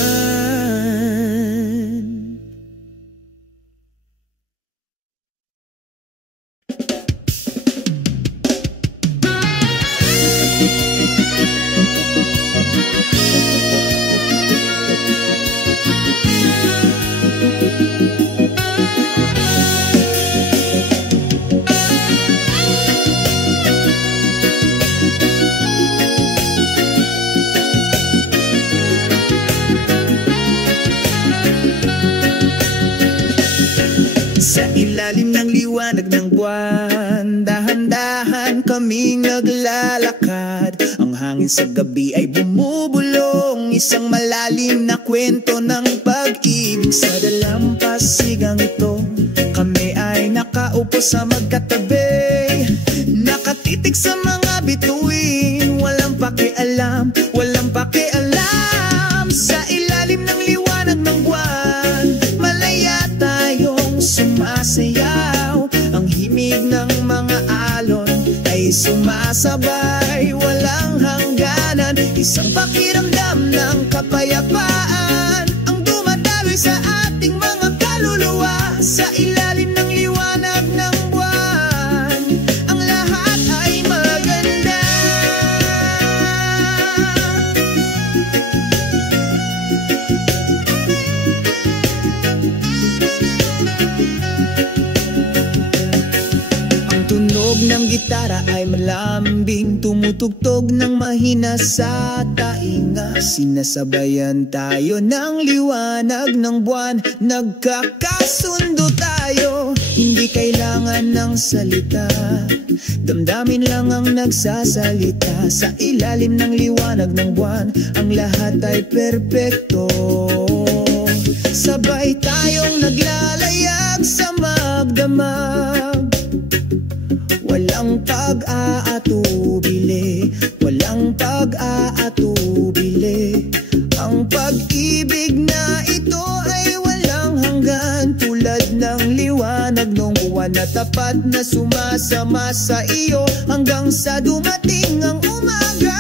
Sa ilalim ng liwanag ng buwan, dahan-dahan kaming naglalakad. Ang hangin sa gabi ay bumubulong, isang malalim na kwento ng pag-ibig. Sa dalampasigang ito, kami ay nakaupo sa magkatabi, nakatitig sa mga bituin, walang pakialam, walang pakialam. Sa ilalim ng liwanag ng buwan, malaya tayong sumasayaw. Ang himig ng mga alon ay sumasabay, walang hangganan. Isang pakiramdam ng kapayapaan ang dumadaloy sa ating mga kaluluwa. Sa ilalim ng liwanag ng buwan, ang lahat ay maganda. Ang tunog ng gitara ay malambing, tumutugtog ng mahina sa tainga. Sinasabayan tayo ng liwanag ng buwan, nagkakasundo tayo. Hindi kailangan ng salita, damdamin lang ang nagsasalita. Sa ilalim ng liwanag ng buwan, ang lahat ay perpekto. Sabay tayong naglalayag sa magdamag, walang pag-aatubili, walang pag-aatubili. Ang pag-ibig na ito ay walang hanggan, tulad ng liwanag ng buwan na tapat na sumasama sa iyo hanggang sa dumating ang umaga.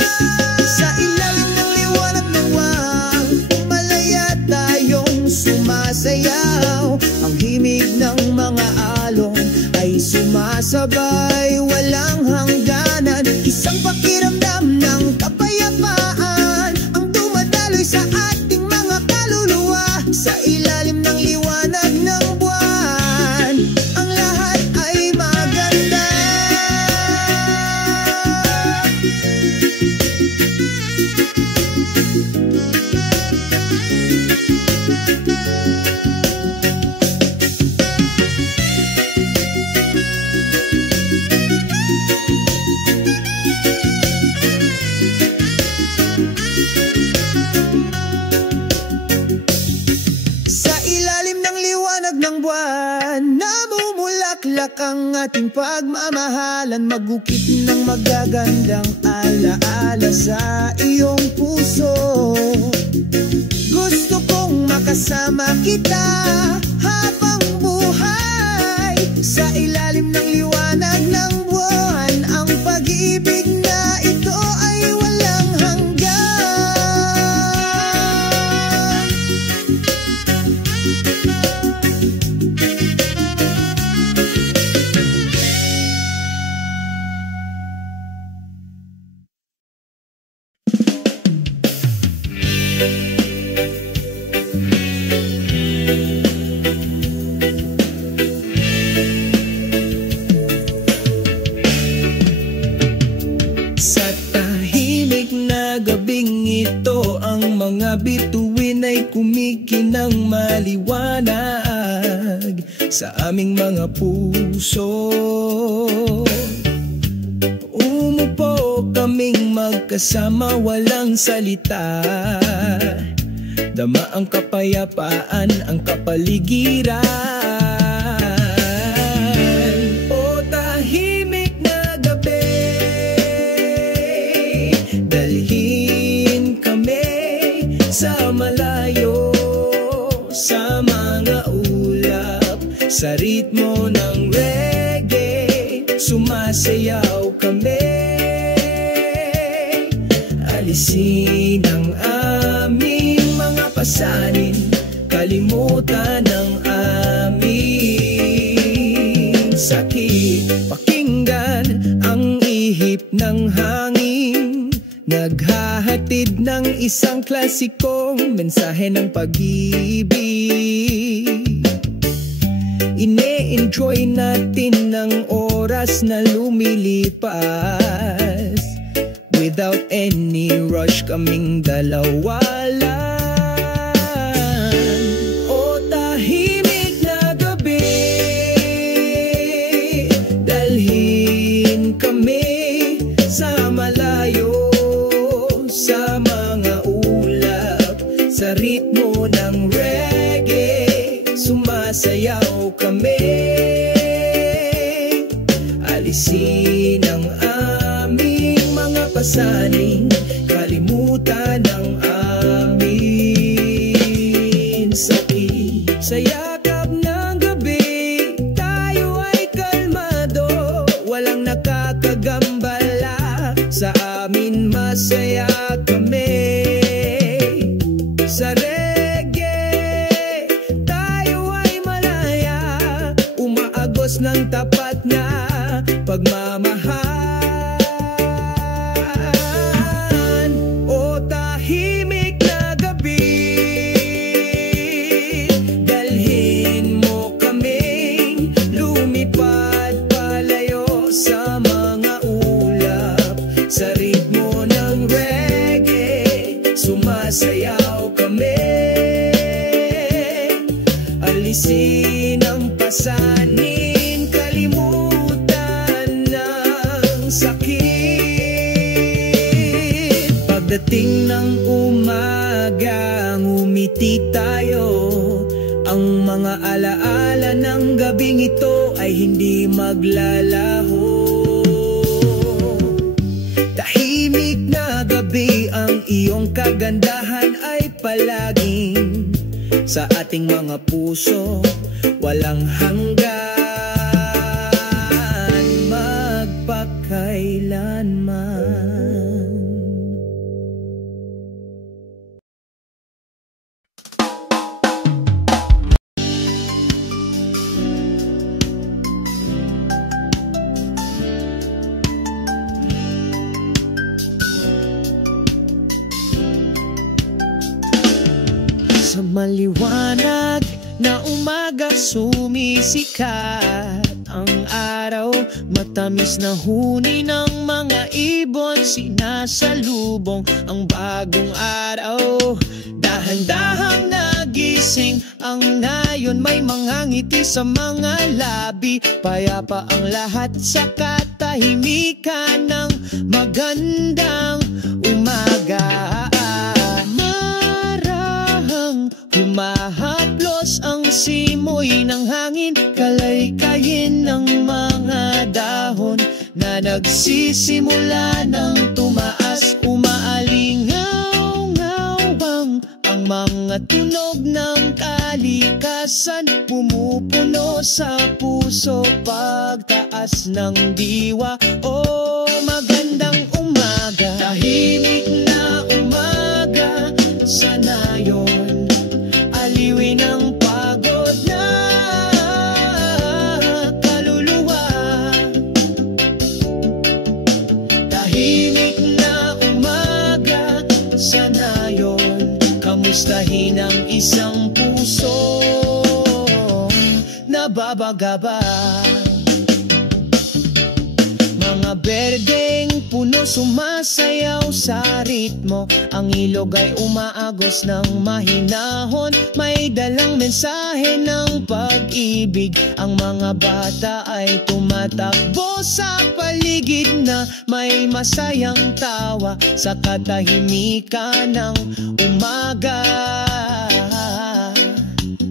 Sa ilalim ng liwanag ng buwan, malaya tayong sumasayaw. Ang himig ng mga alon ay sumasabay, walang hangganan. Isang pakiramdam ng kapayapaan ang dumadaloy sa ating mga kaluluwa. Sa ilalim ng liwanag ng buwan, ang lahat ay maganda. Namumulaklak ang ating pagmamahalan, magukit ng magagandang alaala sa iyong puso. Gusto kong makasama kita habang buhay. Sa ilalim ng liwanag ng buwan, ang pag-ibig na ito ay walang hanggan. Bituin ay kumikinang maliwanag sa aming mga puso. Umupo kaming magkasama, walang salita. Dama ang kapayapaan, ang kapaligiran. O tahimik na gabi, dalhin kami sa malayo, sa mga ulap, sa ritmo ng reggae, sumasayaw kami. Alisin ang aming mga pasanin, kalimutan ang aming sakit. Pakinggan ang ihip ng hangin, naghahatid ng isang klasikong mensahe ng pag-ibig. Ine-enjoy natin ng oras na lumilipas, without any rush kaming dalawa lang. O tahimik na gabi, dalhin kami sa malayo, sa mga ulap, sa ritmo ng reggae, sumasayaw kami. Alisin ang aming mga pasaning, kalimutan ang aming sakit. Sa yakap ng gabi, tayo ay kalmado, walang nakakagambala. Sa amin masaya kami. Sa reggae, tayo ay malaya, Diyos ng tapat na pagmamahal. O tahimik na gabi, dalhin mo kaming lumipad palayo sa mga ulap. Sa ritmo ng reggae, sumasayaw kami. Alisin ang pasanin, kalimutan ng sakit. Pagdating ng umaga, ngumiti tayo. Ang mga alaala ng gabing ito ay hindi maglalaho. Tahimik na gabi, ang iyong kagandahan ay palaging sa ating mga puso, walang hanggan, magpakailanman. Sa maliwanag na umaga sumisikat ang araw, matamis na huni ng mga ibon, sinasalubong ang bagong araw. Dahan-dahang nagising ang nayon, may mga ngiti sa mga labi. Payapa ang lahat sa katahimikan ng magandang umaga. Humahaplos ang simoy ng hangin, kalaykayin ng mga dahon na nagsisimula ng tumaas. Umaalingaw-ngawang ang mga tunog ng kalikasan, pumupuno sa puso pagtaas ng diwa. Oh, magandang umaga, tahimik na umaga sa nayon, aliwin ang pagod na kaluluwa. Tahimik na umaga sa nayon, kamustahin ang isang puso na babagaba. Mga berdeng puno sumasayaw sa ritmo, ang ilog ay umaagos ng mahinahon, may dalang mensahe ng pag-ibig. Ang mga bata ay tumatakbo sa paligid na may masayang tawa sa katahimikan ng umaga.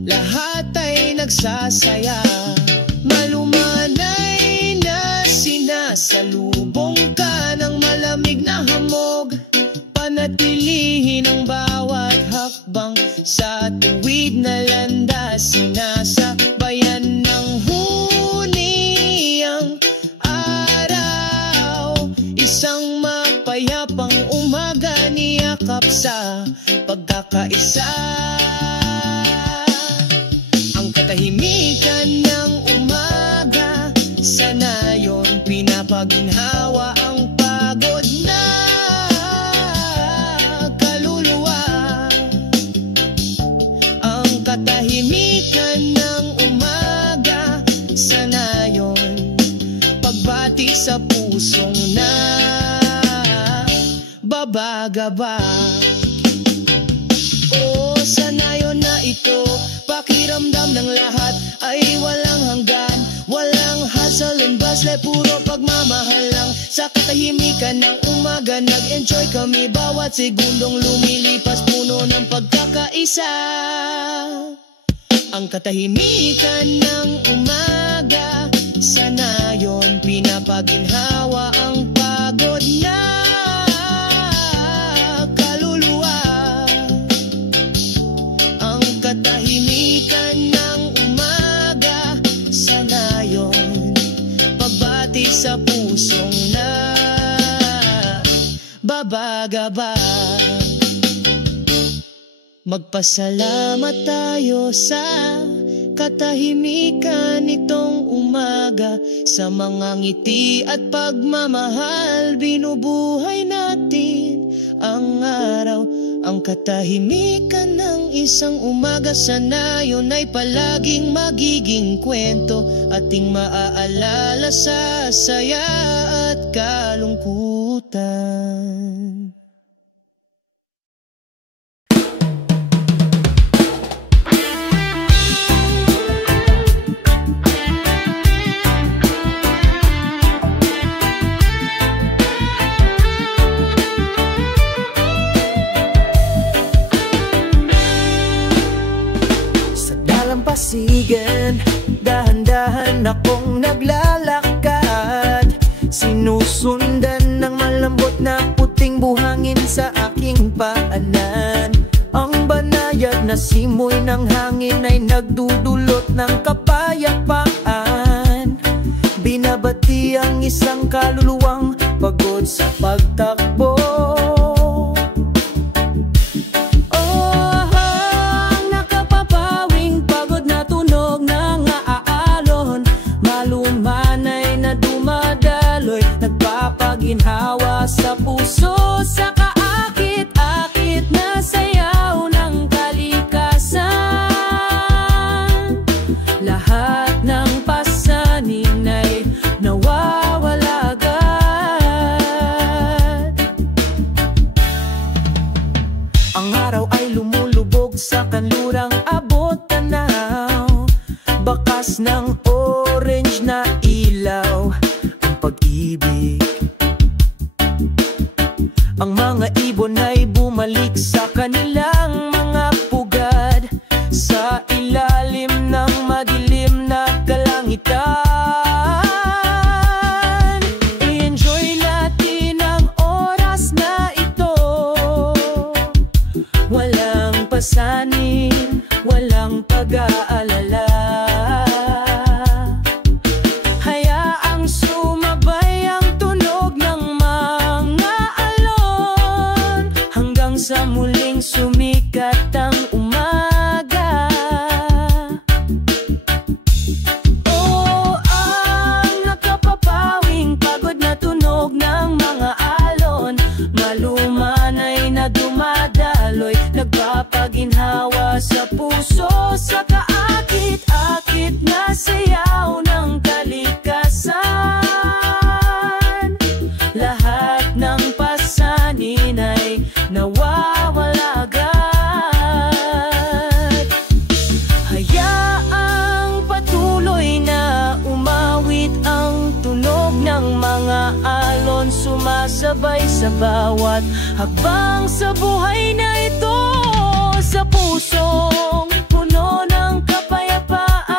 Lahat ay nagsasaya, malumanay na sinasalubong ka ng malamig na hamog. Panatilihin ang bawat hakbang sa tuwid na landas, sinasabayan ng huni ang araw. Isang mapayapang umaga, niyakap sa pagkakaisa. Ang katahimikan ng umaga sa nayon, pinapaginhawa ang pagod na kaluluwa. Ang katahimikan ng umaga sa nayon, pagbati sa pusong na babagaba. O sa nayon na ito, pakiramdam ng lahat ay walang hanggan, walang hustle and bustle, puro pagmamahal lang. Sa katahimikan ng umaga, nag-enjoy kami, bawat segundong lumilipas, puno ng pagkakaisa. Ang katahimikan ng umaga sa nayon, pinapaginhawa ang pagod na kaluluwa. Ang katahimikan ng umaga sa nayon, pagbati sa pusong na babagaba. Magpasalamat tayo sa katahimikan nitong umaga. umaga. Sa mga ngiti at pagmamahal, binubuhay natin ang araw. Ang katahimikan ng isang umaga, sana yun ay palaging magiging kwento, ating maaalala sa saya at kalungkutan. Pasigan, dahan-dahan akong naglalakad, sinusundan ng malambot na puting buhangin sa aking paanan. Ang banayad na simoy ng hangin ay nagdudulot ng kapayapaan. Binabati ang isang kaluluwang pagod sa pagtakbo. Ginhawa sa puso, sa kaakit-akit na sayaw ng kalikasan. Lahat ng pasanin ay nawawala agad. Ang araw ay lumulubog sa kanlurang abot tanaw, bakas ng orange na ilaw, ang pag-ibig. Ang mga ibon ay bumalik sa kanilang mga pugad, sa ilalim ng madilim na kalangitan. Enjoy natin ang oras na ito, walang pasanin, walang pag-aalala. Hayaang sumabay ang tunog ng sa muling sumikat ang umaga. Oh, ang nakapapawing pagod na tunog ng mga alon, maluman ay na dumadaloy, nagpapaginhawa sa puso, sa kaakit-akit na sayaw ng kalikasan. Lahat ng pasanin ay nawawala agad. Hayaang patuloy na umawit ang tunog ng mga alon, sumasabay sa bawat hakbang sa buhay na ito. Sa pusong puno ng kapayapaan,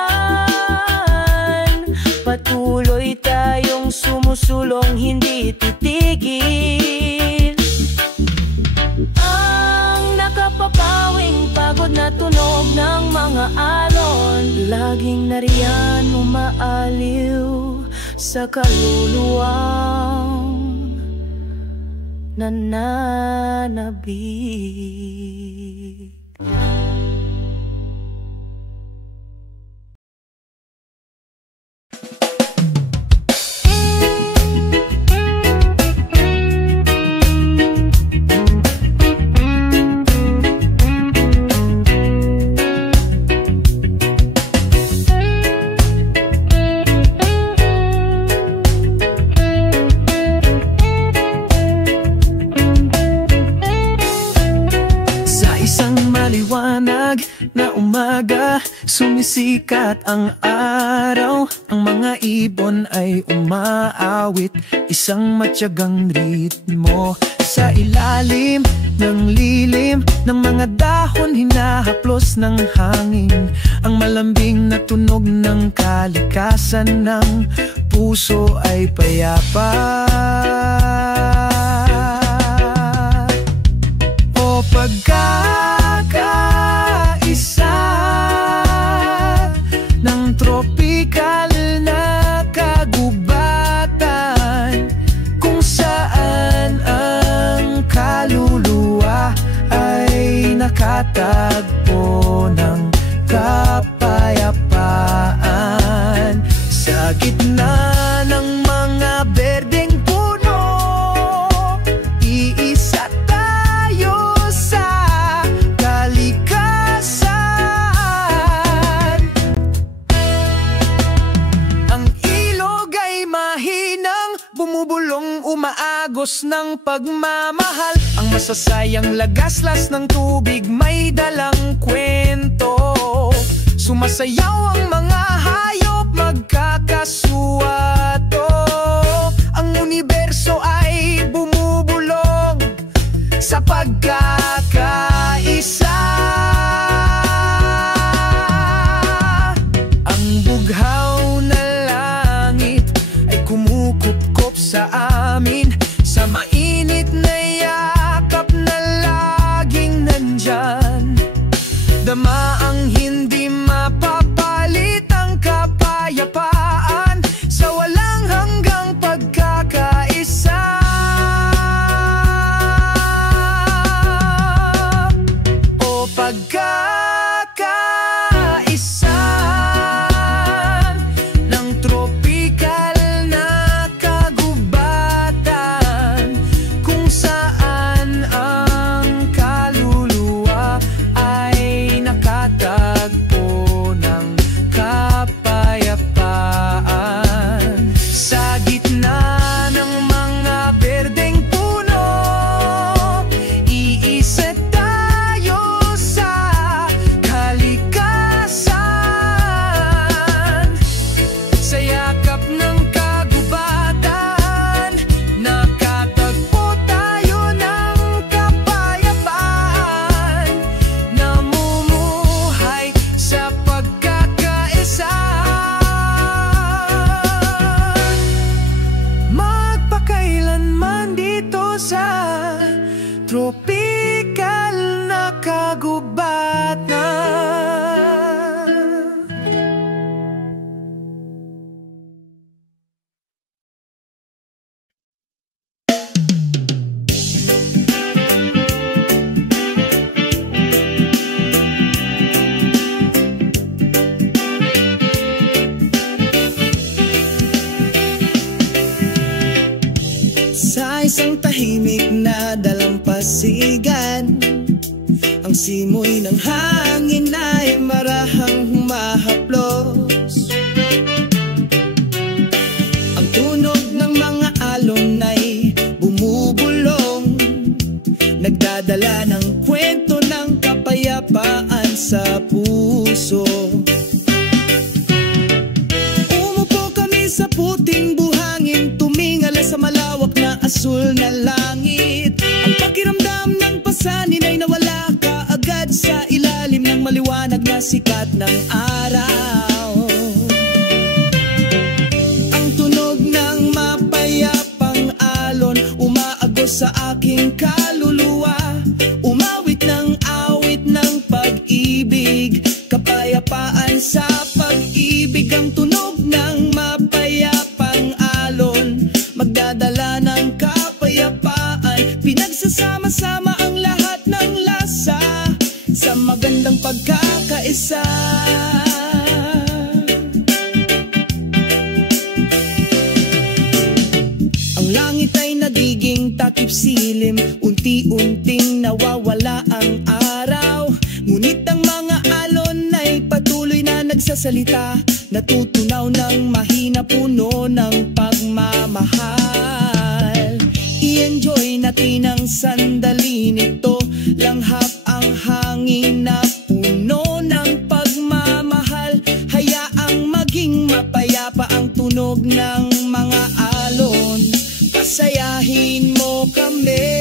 patuloy tayong sumusulong, hindi titigil. Nakapapawing pagod na tunog ng mga alon, laging nariyan umaaliw sa kaluluwang nananabik. Na umaga, sumisikat ang araw, ang mga ibon ay umaawit, isang matyagang ritmo. Sa ilalim ng lilim ng mga dahon, hinahaplos ng hangin, ang malambing na tunog ng kalikasan, ng puso ay payapa. O pagkakaisa ng tropikal na kagubatan, kung saan ang kaluluwa ay nakatagpo ng kapayapaan. Sa gitna umagos ng pagmamahal. Ang masasayang lagaslas ng tubig may dalang kwento. Sumasayaw ang mga hayop, magkakasuwato. Ang universo ay bumubulong sa pagkakaisa. Ang bughaw na langit ay kumukupkop sa amin, sa mainit na yakap na laging nandyan. Dama ang hindi mapapalit, ang kapayapaan sa walang hanggang pagkakaisa. O pagkakaisa ng tropikal na kagubatan, kung saan ang kaluluwa ay nakatagpo ng kapayapaan. Sa gitna ng mga berdeng puno, iisa tayo sa kalikasan. Sa yakap ng kagubatan, nakatagpo tayo ng kapayapaan. Namumuhay sa pagkakaisa. Magpakailanman dito sa tropikal na kagubatan. Sa isang tahimik na dalampasigan, ang simoy ng hangin ay marahang humahaplos. Ang tunog ng mga alon ay bumubulong, nagdadala ng kwento ng kapayapaan sa puso. Umupo kami sa puting buhangin, tumingala sa malawak na asul na langit. Ang pakiramdam ng pasanin ay nawala kaagad sa ilalim ng maliwanag na sikat ng araw. Ang tunog ng mapayapang alon umaagos sa aking kaluluwa, umawit ng awit ng pag-ibig, kapayapaan sa pag-ibig. Ang tunog ng mapayapang alon magdadala ng kapayapaan, pinagsasama-sama ang lahat ng lasa sa magandang pagkakaisa. Ang langit ay nagiging takip silim, unti-unting nawawala ang araw. Ngunit ang mga alon ay patuloy na nagsasalita, natutunaw ng mahina, puno ng pagmamahal. I-enjoy natin ang sandali nito, langhap ang hangin na puno ng pagmamahal. Hayaang maging mapayapa ang tunog ng mga alon, pasayahin mo kami.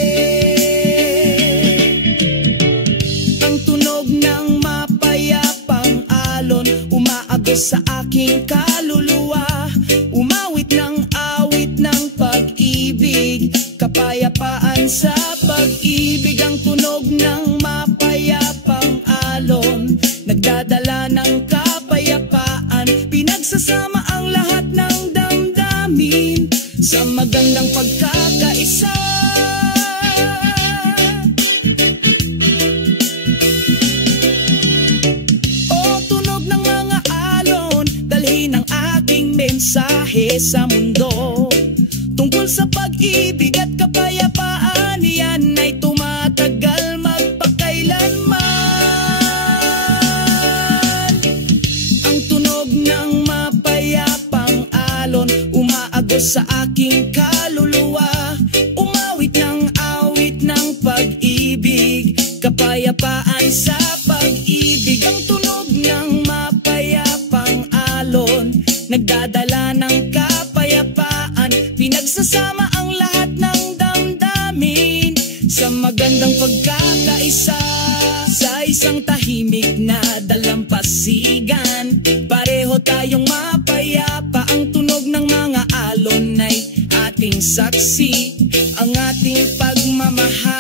Ang tunog ng mapayapang alon umaagos sa aking kaluluwa, umawit ng awit ng pag-ibig, kapayapaan sa pag-ibig. Ang tunog ng mapayapang alon nagdadala ng kapayapaan, pinagsasama ang lahat ng damdamin sa magandang pagkakaisa. Mensahe sa mundo tungkol sa pag-ibig at kapayapaan, yan ay tumatagal magpakailanman. Ang tunog ng mapayapang alon umaagos sa aking kaluluwa, dala ng kapayapaan, pinagsasama ang lahat ng damdamin sa magandang pagkakaisa, sa isang tahimik na dalampasigan. Pareho tayong mapayapa, ang tunog ng mga alon ay ating saksi, ang ating pagmamahal